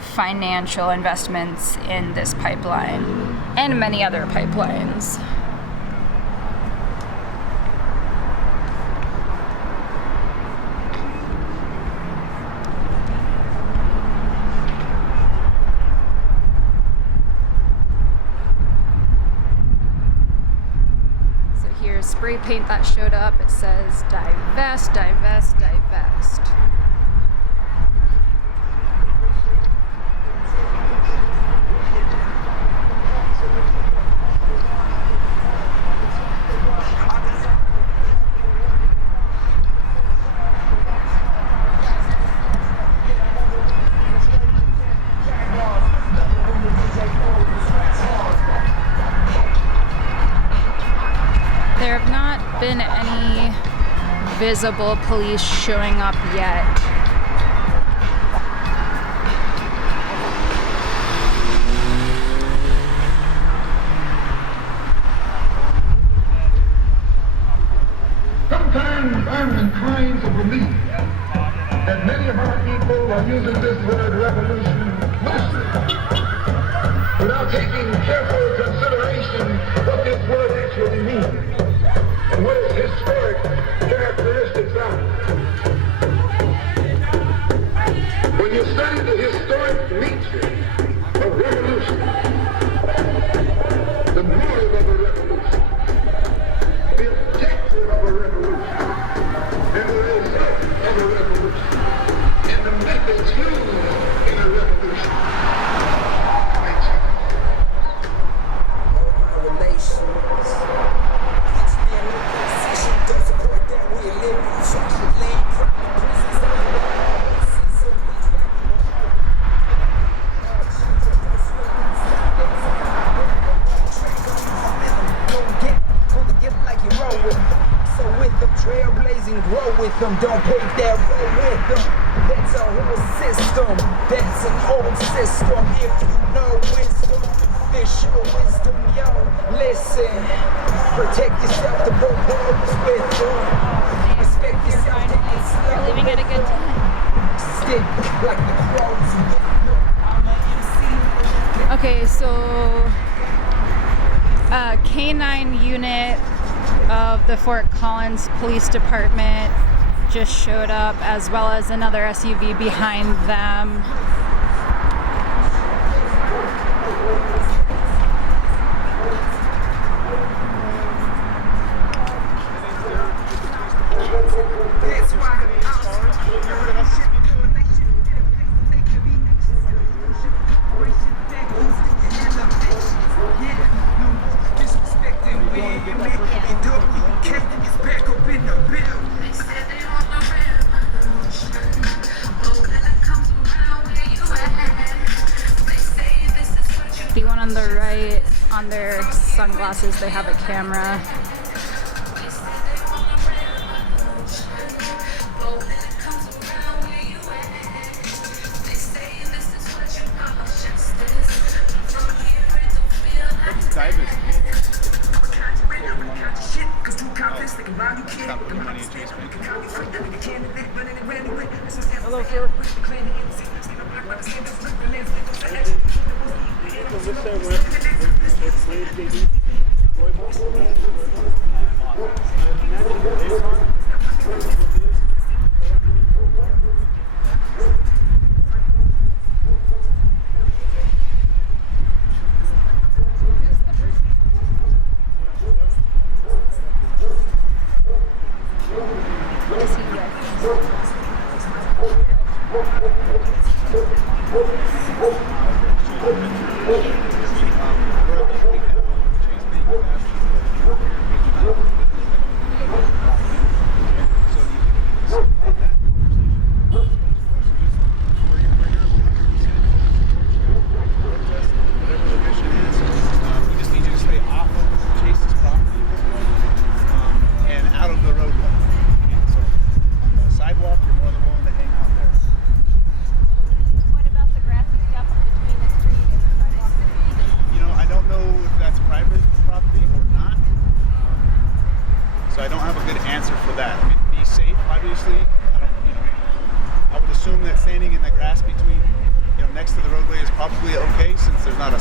financial investments in this pipeline and many other pipelines. Spray paint that showed up. It says divest, divest, divest. There have not been any visible police showing up yet. Sometimes I'm inclined to believe that many of our people are using this word revolution loosely. without taking careful consideration what this word actually means and what its historic characteristics are. When you study the historic nature of revolution, the motive of a revolution, the objective of a revolution, and the result of a revolution, and the methods used in a revolution, don't break that road with them. That's a whole system. That's an old system. If you know wisdom, official wisdom, yo, listen. Protect yourself to both homes with them. Respect yourself to get slow. You're living at a good time. Stick like the crows. Okay, so a K9 unit of the Fort Collins Police Department just showed up, as well as another SUV behind them. The one on the right, on their sunglasses, they have a camera. Hello, sir.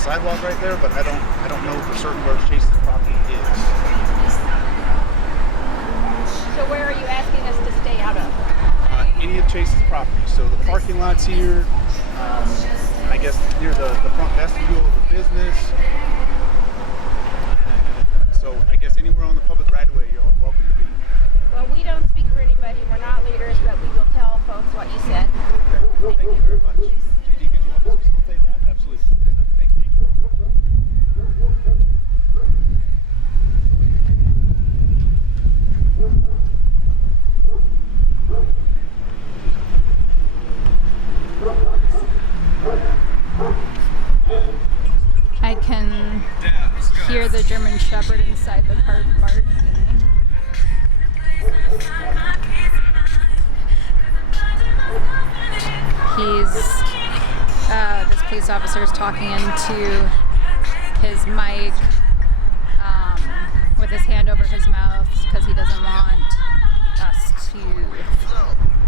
Sidewalk right there, but I don't know for certain where Chase's property is. So where are you asking us to stay out of? Any of Chase's properties. So the parking lot's here, I guess near the front vestibule of the business. So I guess anywhere on the public right of way, you're welcome to be. Well, we don't speak for anybody. We're not leaders, but we will tell folks what you said. Okay. Thank you very much. JD, could you help us facilitate that? Absolutely. Thank you. I can hear the German Shepherd inside the car barking. This police officer is talking into his mic with his hand over his mouth because he doesn't want us to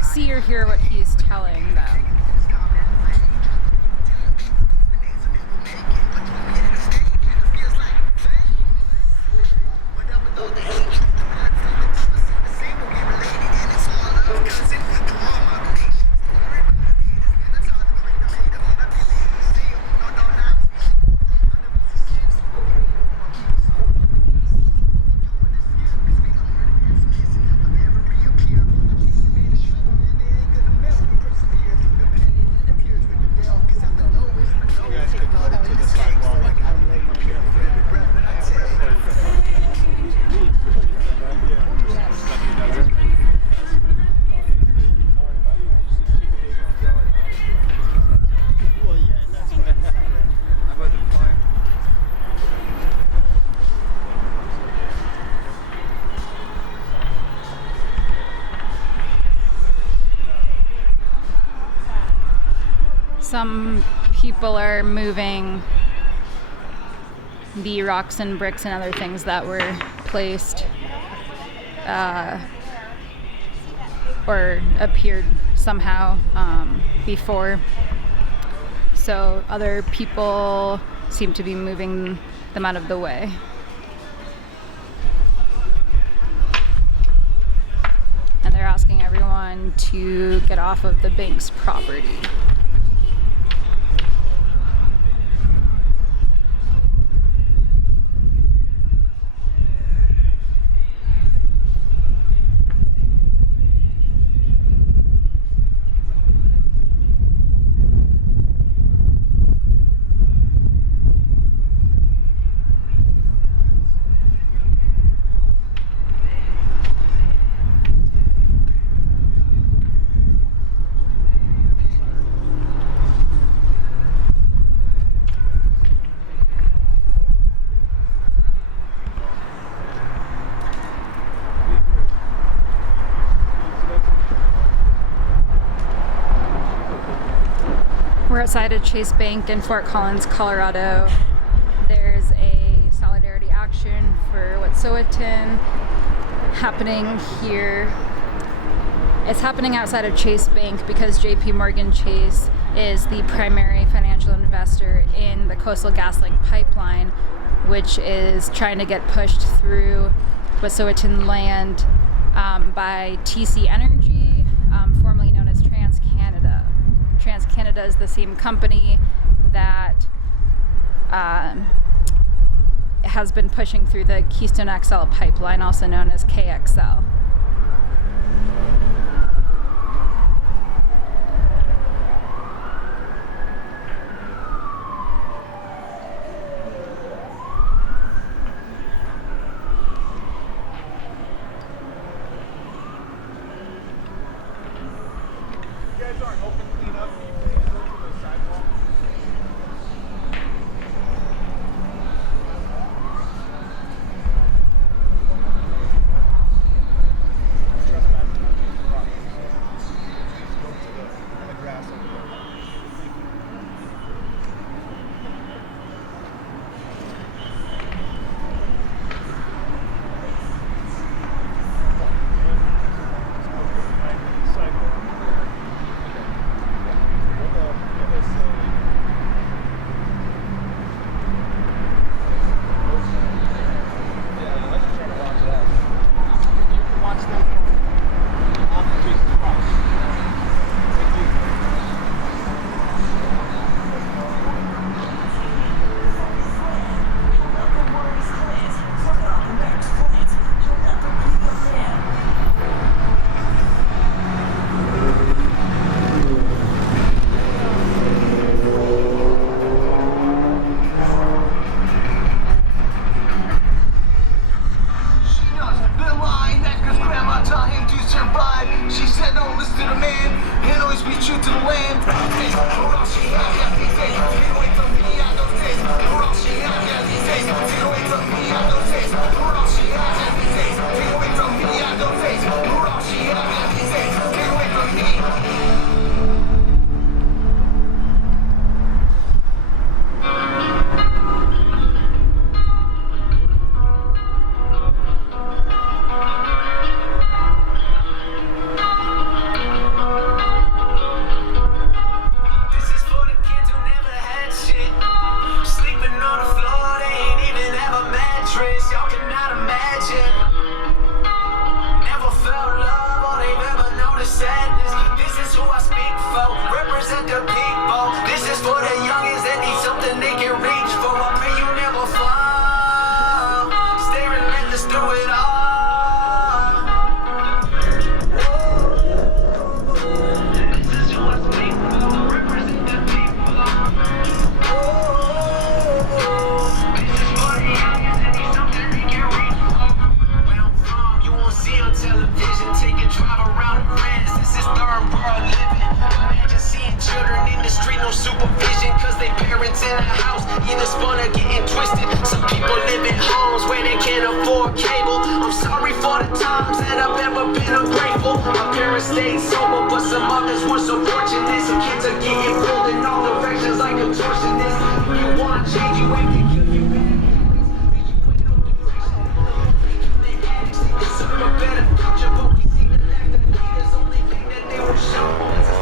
see or hear what he's telling them. some people are moving the rocks and bricks and other things that were placed or appeared somehow before. So other people seem to be moving them out of the way. And they're asking everyone to get off of the bank's property. We're outside of Chase Bank in Fort Collins, Colorado. There's a solidarity action for Wet'suwet'en happening here. It's happening outside of Chase Bank because JPMorgan Chase is the primary financial investor in the Coastal GasLink pipeline, which is trying to get pushed through Wet'suwet'en land by TC Energy, formerly known as TransCanada. TransCanada is the same company that has been pushing through the Keystone XL pipeline, also known as KXL. Cable. I'm sorry for the times that I've ever been ungrateful. school. Our parents stayed sober, but some others were so fortunate. Some kids are getting pulled in all directions like contortionists. When you want change, you ain't to give you back. Deserve a better future, but we see the lack of leaders. Only thing that they will show is a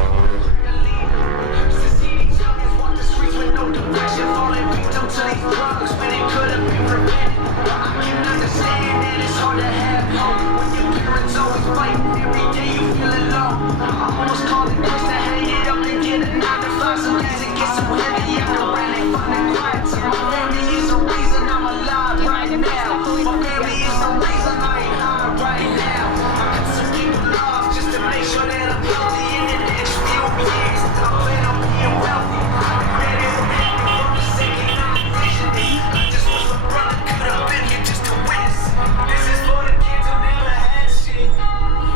leader. To see these youngins walk the streets with no direction, falling victim to these drugs when it could have been prevented. I can understand that it's hard to have hope when your parents always fighting. Every day you feel alone. I almost call it quits to hang it up and get a 9 to 5. Some days it gets so heavy I can barely find it quiet. My family is the reason I'm alive right now. My family is the reason I ain't high right now. I cut some people off just to make sure that I'm healthy in the next few years. I plan on being wealthy. I'm ready to make it from the second night vision. I just wish my brother could have been here just to witness. This is for the kids who never had shit.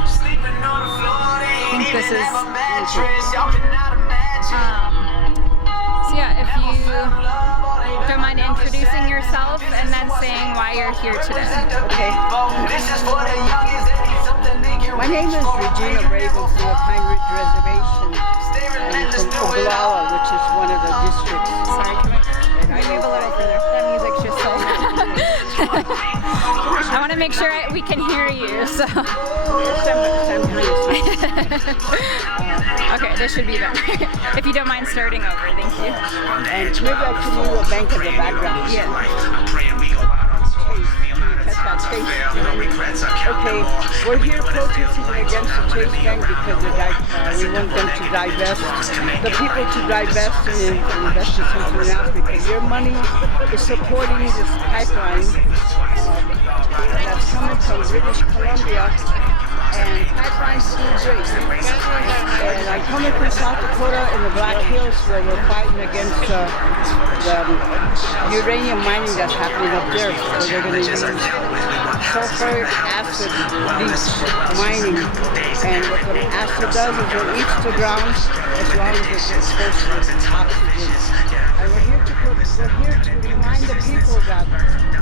Sleeping on the floor, they ain't even have a mattress. Y'all cannot imagine. So yeah, if you don't mind introducing yourself and then saying why you're here today. Okay. My name is Regina Brave from the Pine Ridge Reservation. I'm from Oglala, which is one of the districts. Sorry, can I move a little further? That music's just so I want to make sure we can hear you, so. Okay, this should be better. If you don't mind starting over, thank you. And maybe I can do a bank in the background. Yeah. Okay, we're here protesting against the Chase Bank because we want them to divest, the people to divest and invest in something else because their money is supporting this pipeline that's coming from British Columbia. And pipelines do great. And I'm coming from South Dakota in the Black Hills where we're fighting against the uranium mining that's happening up there. So they're going to use sulfuric acid leach mining. And what the acid does is it eats the ground as long as it's exposed to oxygen. And we're here to remind the people that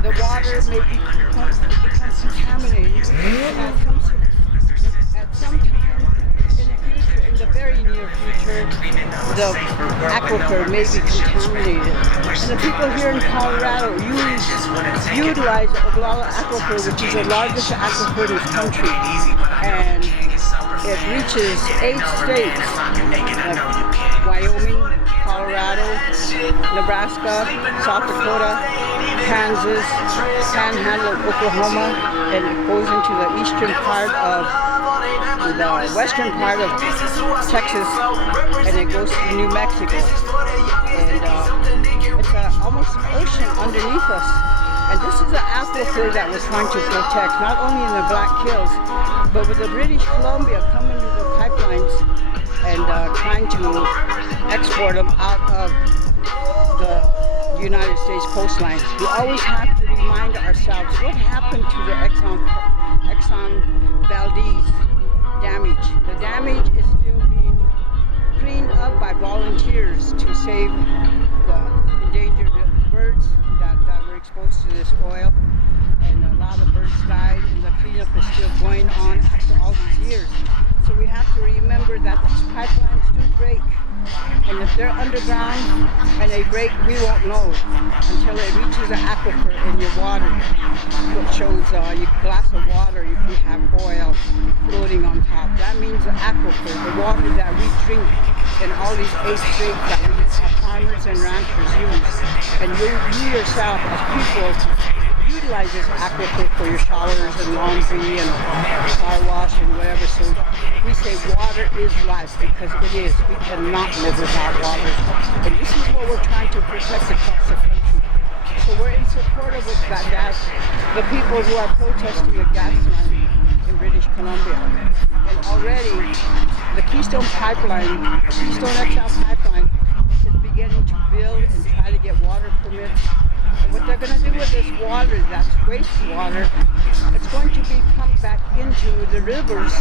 the water may become contaminated. Sometime in the future, in the very near future, the aquifer may be contaminated. And the people here in Colorado utilize the Oglala Aquifer, which is the largest aquifer in this country. And it reaches 8 states, like Wyoming, Colorado, Nebraska, South Dakota, Kansas, Panhandle of Oklahoma, and it goes into the eastern part of the western part of Texas, and it goes to New Mexico. And it's almost an ocean underneath us. And this is an aquifer that we're trying to protect, not only in the Black Hills, but with the British Columbia coming to the pipelines and trying to export them out of the United States coastline. We always have to remind ourselves what happened to the Exxon Valdez damage. The damage is still being cleaned up by volunteers to save the endangered birds that were exposed to this oil. And a lot of birds died, and the cleanup is still going on after all these years. So we have to remember that these pipelines do break. And if they're underground and they break, we won't know until it reaches an aquifer in your water. It shows your glass of water, you have oil floating on top. That means the aquifer, the water that we drink in all these 8 states that we farmers and ranchers use. And you yourself as people utilize this aquifer for your showers and laundry and car wash and whatever. So we say water is life because it is. We cannot live without water. And this is what we're trying to protect across the country. So we're in support of that, the people who are protesting a gas line in British Columbia. And already the Keystone Pipeline, Keystone XL Pipeline is beginning to build and try to get water permits. And what they're going to do with this water, that's wastewater, it's going to be pumped back into the rivers.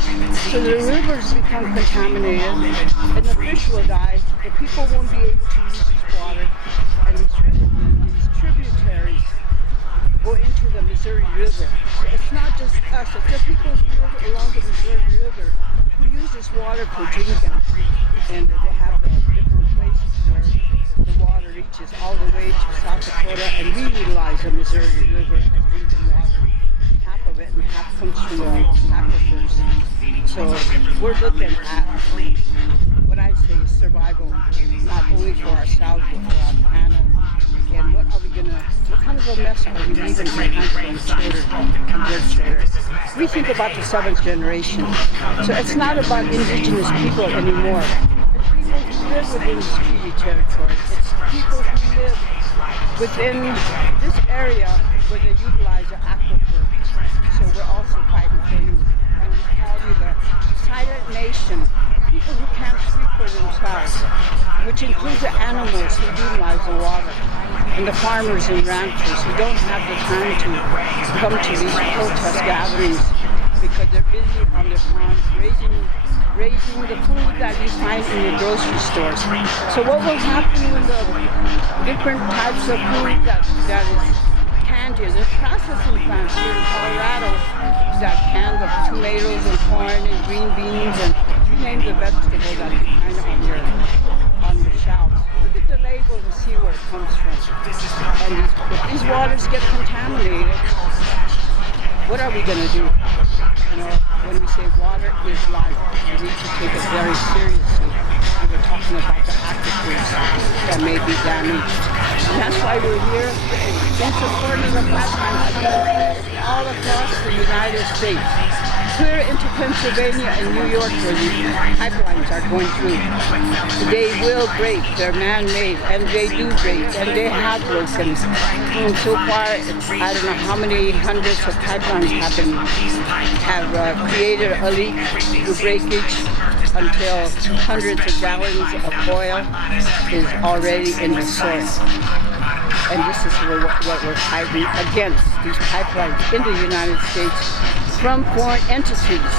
So the rivers become contaminated and the fish will die. The people won't be able to use this water. And these tributaries go into the Missouri River. it's not just us, it's the people who live along the Missouri River who use this water for drinking. And they have different places where the water reaches all the way to South Dakota, and we utilize the Missouri River as drinking water. Half of it and half comes from the aquifers. So we're looking at what I say is survival, not only for ourselves but for our planet. And what kind of a mess are we leaving behind for our children and their children? We think about the 7th generation. So it's not about Indigenous people anymore. It's people who live within this treaty territory. It's people who live within this area where they utilize the aquifer. So we're also fighting for you. And we call you the silent nation, people who can't speak for themselves, which includes the animals who utilize the water, and the farmers and ranchers who don't have the time to come to these protest gatherings because they're busy on their farms raising the food that you find in the grocery stores. So what will happen when the different types of food that is canned here? There's processing plants here in Colorado that can the tomatoes and corn and green beans and you name the vegetable that you find on the shelves. Look at the label and see where it comes from. And if these waters get contaminated, what are we going to do? You know, when we say water is life, we need to take it very seriously. And we're talking about the aquifers that may be damaged. And that's why we're here in support of the pipelines all across the United States. Clear into Pennsylvania and New York where the pipelines are going through. They will break, they're man-made, and they do break, and they have broken. And so far, I don't know how many hundreds of pipelines have created a leak through breakage until hundreds of gallons of oil is already in the soil. And this is what we're fighting against, these pipelines in the United States from foreign entities.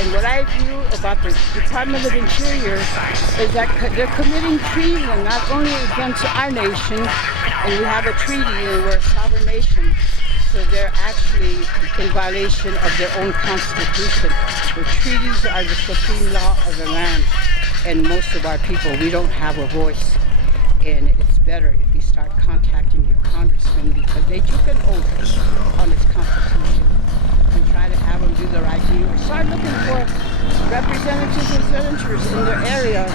And what I view about the Department of Interior is that they're committing treason not only against our nation, and we have a treaty and we're a sovereign nation, so they're actually in violation of their own constitution. The treaties are the supreme law of the land, and most of our people, we don't have a voice. And it's better if you start contacting your congressman because they took an oath on this constitution and try to have them do the right thing. Or start looking for representatives and senators in their area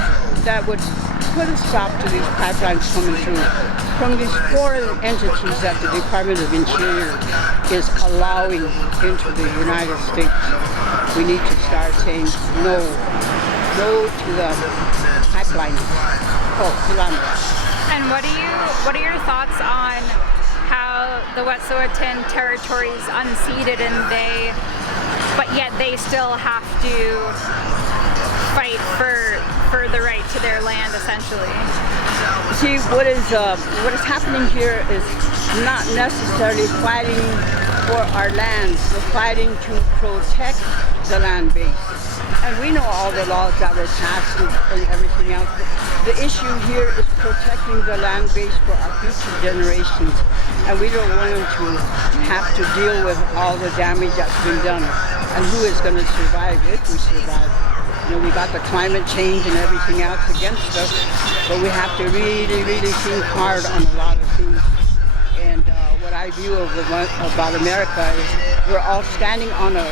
that would put a stop to these pipelines coming through from these foreign entities that the Department of Interior is allowing into the United States. We need to start saying no to the pipelines. And what are your thoughts on how the Wet'suwet'en territory is unceded but yet they still have to fight for the right to their land, essentially? See, what is happening here is not necessarily fighting for our lands. We're fighting to protect the land base. And we know all the laws that were passed and everything else. The issue here is protecting the land base for our future generations. And we don't want them to have to deal with all the damage that's been done. And who is going to survive if we survive? You know, we got the climate change and everything else against us, but we have to really, really think hard on a lot of things. And what I view about America is we're all standing on a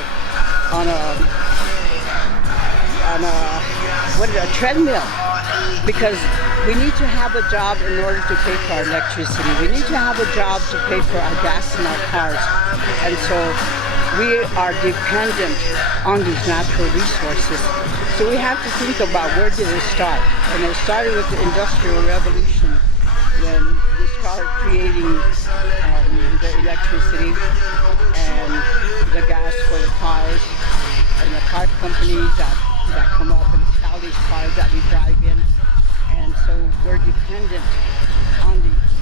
treadmill, because we need to have a job in order to pay for our electricity. We need to have a job to pay for our gas in our cars. And so we are dependent on these natural resources. So we have to think about where did it start. And it started with the Industrial Revolution when we started creating the electricity and the gas for the cars and the car companies that come up and sell these cars that we drive in. And so we're dependent on these.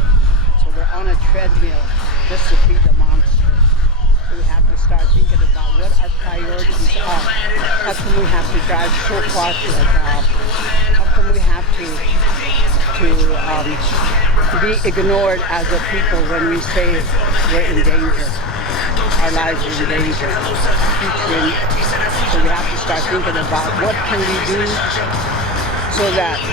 So we're on a treadmill just to feed the monster. So we have to start thinking about what our priorities are. How come we have to drive so far to a job? How come we have to be ignored as a people when we say we're in danger? our lives are in danger. So we have to start thinking about what can we do so that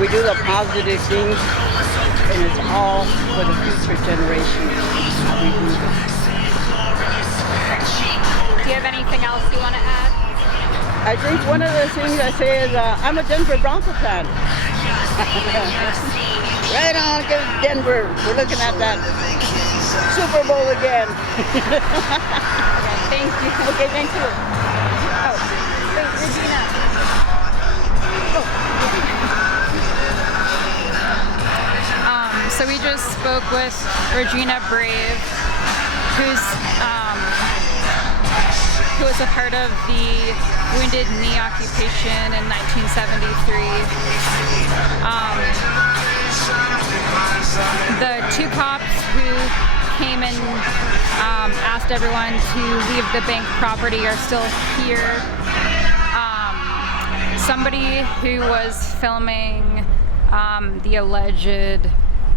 we do the positive things, and it's all for the future generations that we do this. Do you have anything else you want to add? I think one of the things I say is I'm a Denver Bronco fan. Right on, give Denver. We're looking at that Super Bowl again. Okay, thank you. Okay, thank you. Oh, wait, Regina. So we just spoke with Regina Brave, who was a part of the Wounded Knee occupation in 1973. The two cops who came and asked everyone to leave the bank property are still here. Somebody who was filming the alleged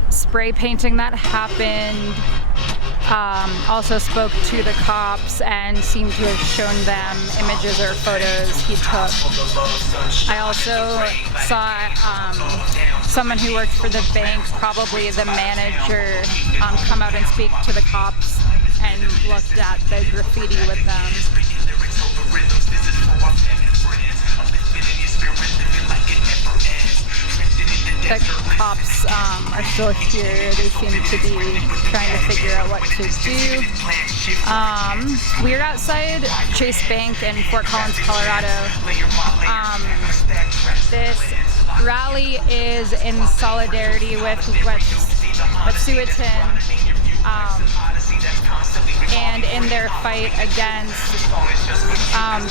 spray painting that happened also spoke to the cops and seemed to have shown them images or photos he took. I also saw someone who worked for the bank, probably the manager, come out and speak to the cops and looked at the graffiti with them. The cops are still here. They seem to be trying to figure out what to do. We're outside Chase Bank in Fort Collins, Colorado. This rally is in solidarity with Wet'suwet'en and in their fight against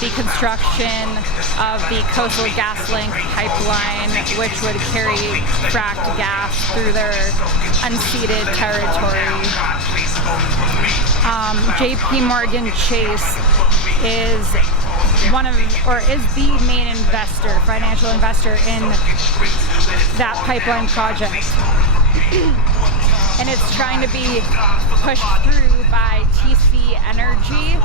the construction of the Coastal GasLink pipeline, which would carry fracked gas through their unceded territory. JPMorgan Chase is the main investor, financial investor in that pipeline project. And it's trying to be pushed through by TC Energy,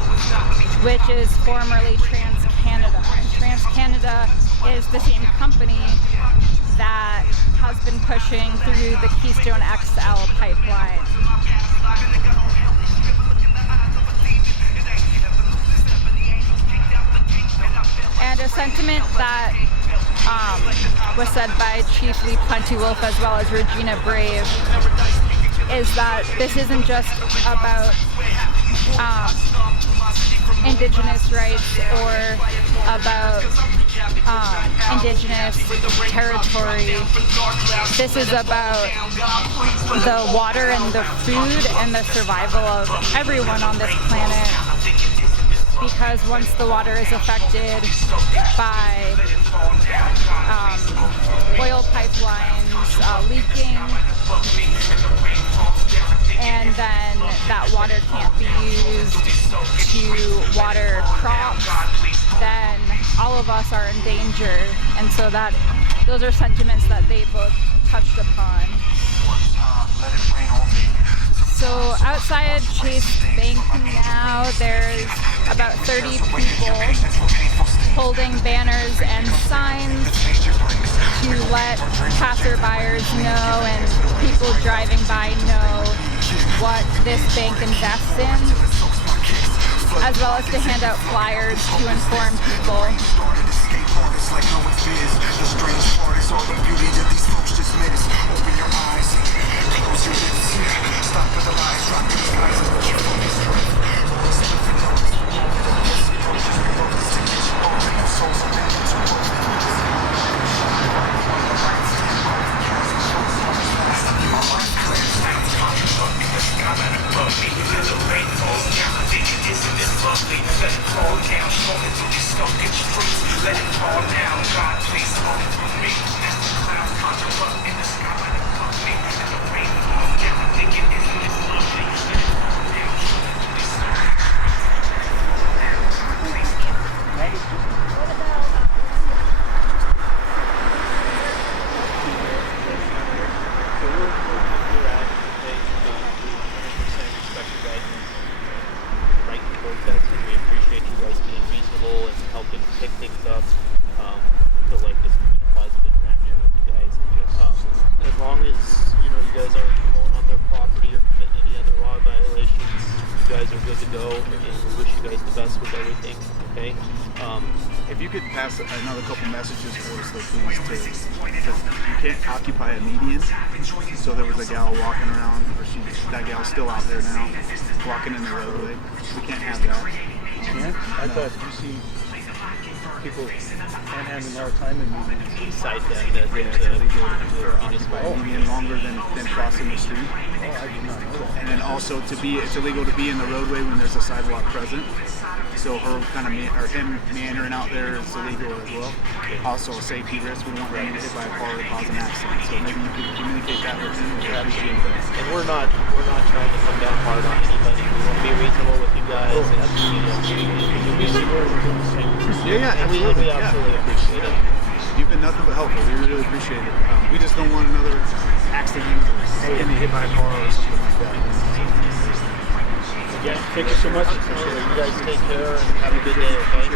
which is formerly TransCanada. TransCanada is the same company that has been pushing through the Keystone XL pipeline. And a sentiment that was said by Chief Lee Plenty Wolf as well as Regina Brave is that this isn't just about Indigenous rights or about Indigenous territory. This is about the water and the food and the survival of everyone on this planet. Because once the water is affected by oil pipelines leaking, and then that water can't be used to water crops, then all of us are in danger. And so those are sentiments that they both touched upon. So outside Chase Bank now, there's about 30 people holding banners and signs to let passerbyers know and people driving by know what this bank invests in, as well as to hand out flyers to inform people. Okay. If you could pass another couple messages for us, though, please, because you can't occupy a median. So there was a gal walking around, or that gal's still out there now, walking in the roadway. We can't have that. I thought you see people panhandling all the time in medians. We cite them as for occupying a median longer than crossing the street. Oh, I did not know that. And then also it's illegal to be in the roadway when there's a sidewalk present. So him meandering out there is illegal as well. Also a safety risk. We don't want him to get hit by a car or cause an accident. So maybe you can communicate that with him. And we're not trying to come down hard on anybody. We want to be reasonable with you guys. And we see where we're doing the same. Yeah, we absolutely appreciate it. You've been nothing but helpful. We really appreciate it. We just don't want another accident or getting hit by a car or something like that. Yeah, thank you so much. You guys take care and have a good day, okay?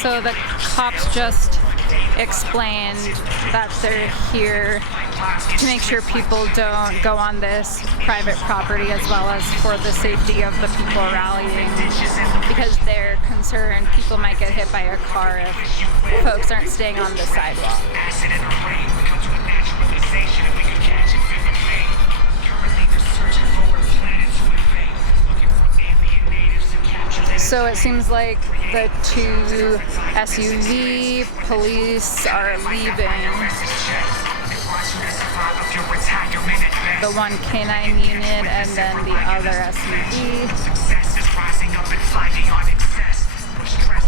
So the cops just explained that they're here to make sure people don't go on this private property, as well as for the safety of the people rallying, because they're concerned people might get hit by a car if folks aren't staying on the sidewalk. So it seems like the two SUV police are leaving. The one canine unit and then the other SUV.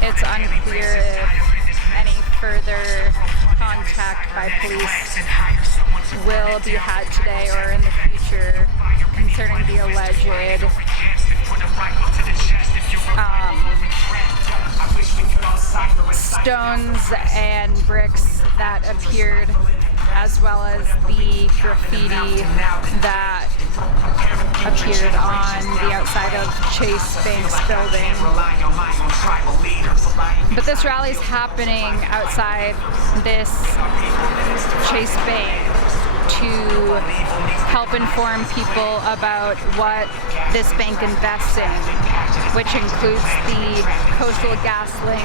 It's unclear if any further contact by police will be had today or in the future concerning the alleged stones and bricks that appeared, as well as the graffiti that appeared on the outside of Chase Bank's building. But this rally is happening outside this Chase Bank to help inform people about what this bank invests in, which includes the Coastal GasLink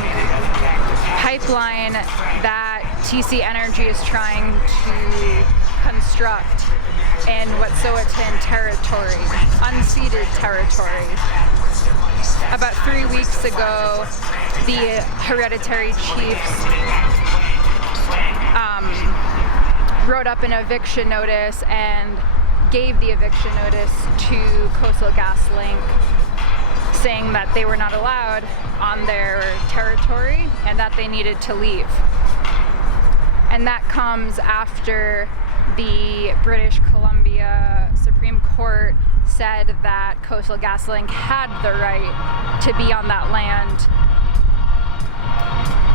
pipeline that TC Energy is trying to construct in Wet'suwet'en territory, unceded territory. About 3 weeks ago, the Hereditary Chiefs wrote up an eviction notice and gave the eviction notice to Coastal GasLink, saying that they were not allowed on their territory and that they needed to leave. And that comes after the British Columbia Supreme Court said that Coastal GasLink had the right to be on that land,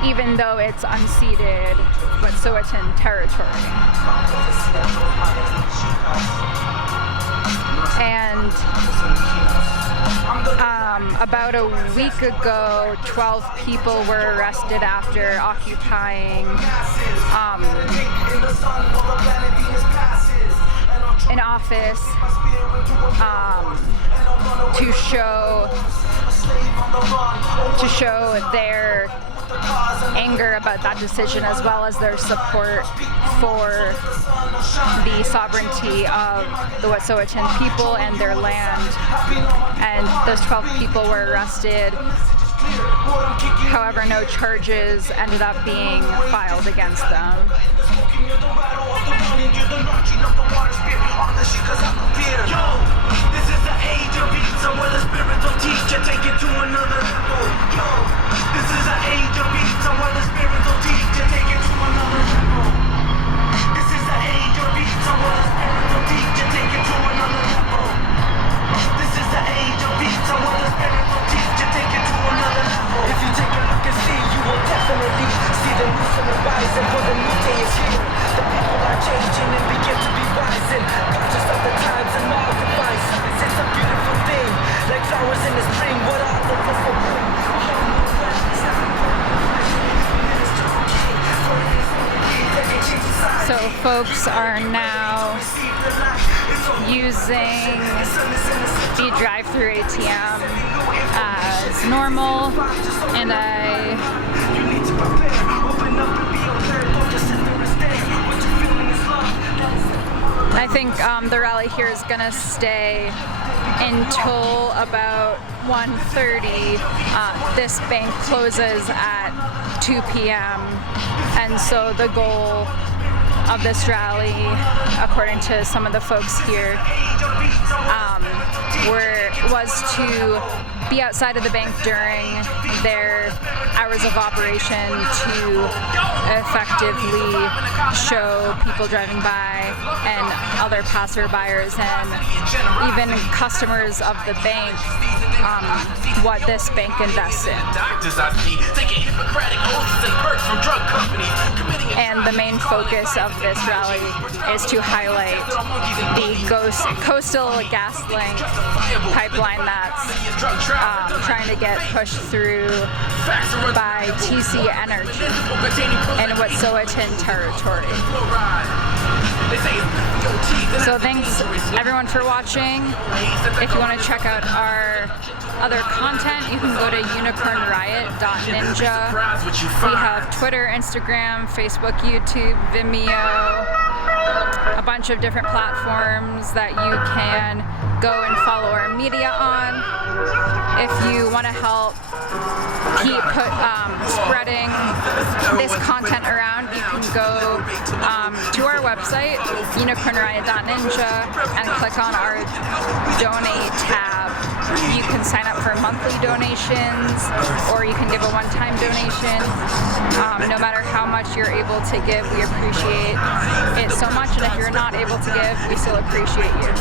even though it's unceded Wet'suwet'en territory. And about a week ago, 12 people were arrested after occupying an office to show their anger about that decision, as well as their support for the sovereignty of the Wet'suwet'en people and their land. And those 12 people were arrested. However, no charges ended up being filed against them. This is the age of pizza where the spirit of teacher take it to another level. Yo, this is the age of pizza where the spirit of teacher take it to another level. This is the age of pizza where the spirit of teacher take it to another level. This is the age of pizza where the spirit of teacher take it to another level. If you take a look and see, you will definitely see the loosen and rising, for the new day is here. The people are changing and begin to be rising, conscious of the times and all divine signs. It's a beautiful thing, like flowers in the spring. folks are now using the drive-through ATM as normal, and I think the rally here is gonna stay until about 1:30. This bank closes at 2 p.m. and so the goal of this rally, according to some of the folks here, was to be outside of the bank during their hours of operation to effectively show people driving by and other passerbyers and even customers of the bank what this bank invests in. And the main focus of this rally is to highlight the Coastal GasLink pipeline that's trying to get pushed through by TC Energy in Wet'suwet'en territory. So thanks everyone for watching. If you want to check out our other content, you can go to unicornriot.ninja. We have Twitter, Instagram, Facebook, YouTube, Vimeo, a bunch of different platforms that you can go and follow our media on. If you want to help keep spreading this content around, you can go to our website, unicornriot.ninja, and click on our donate tab. You can sign up for monthly donations, or you can give a one-time donation. No matter how much you're able to give, we appreciate it so much, and if you're not able to give, we still appreciate you.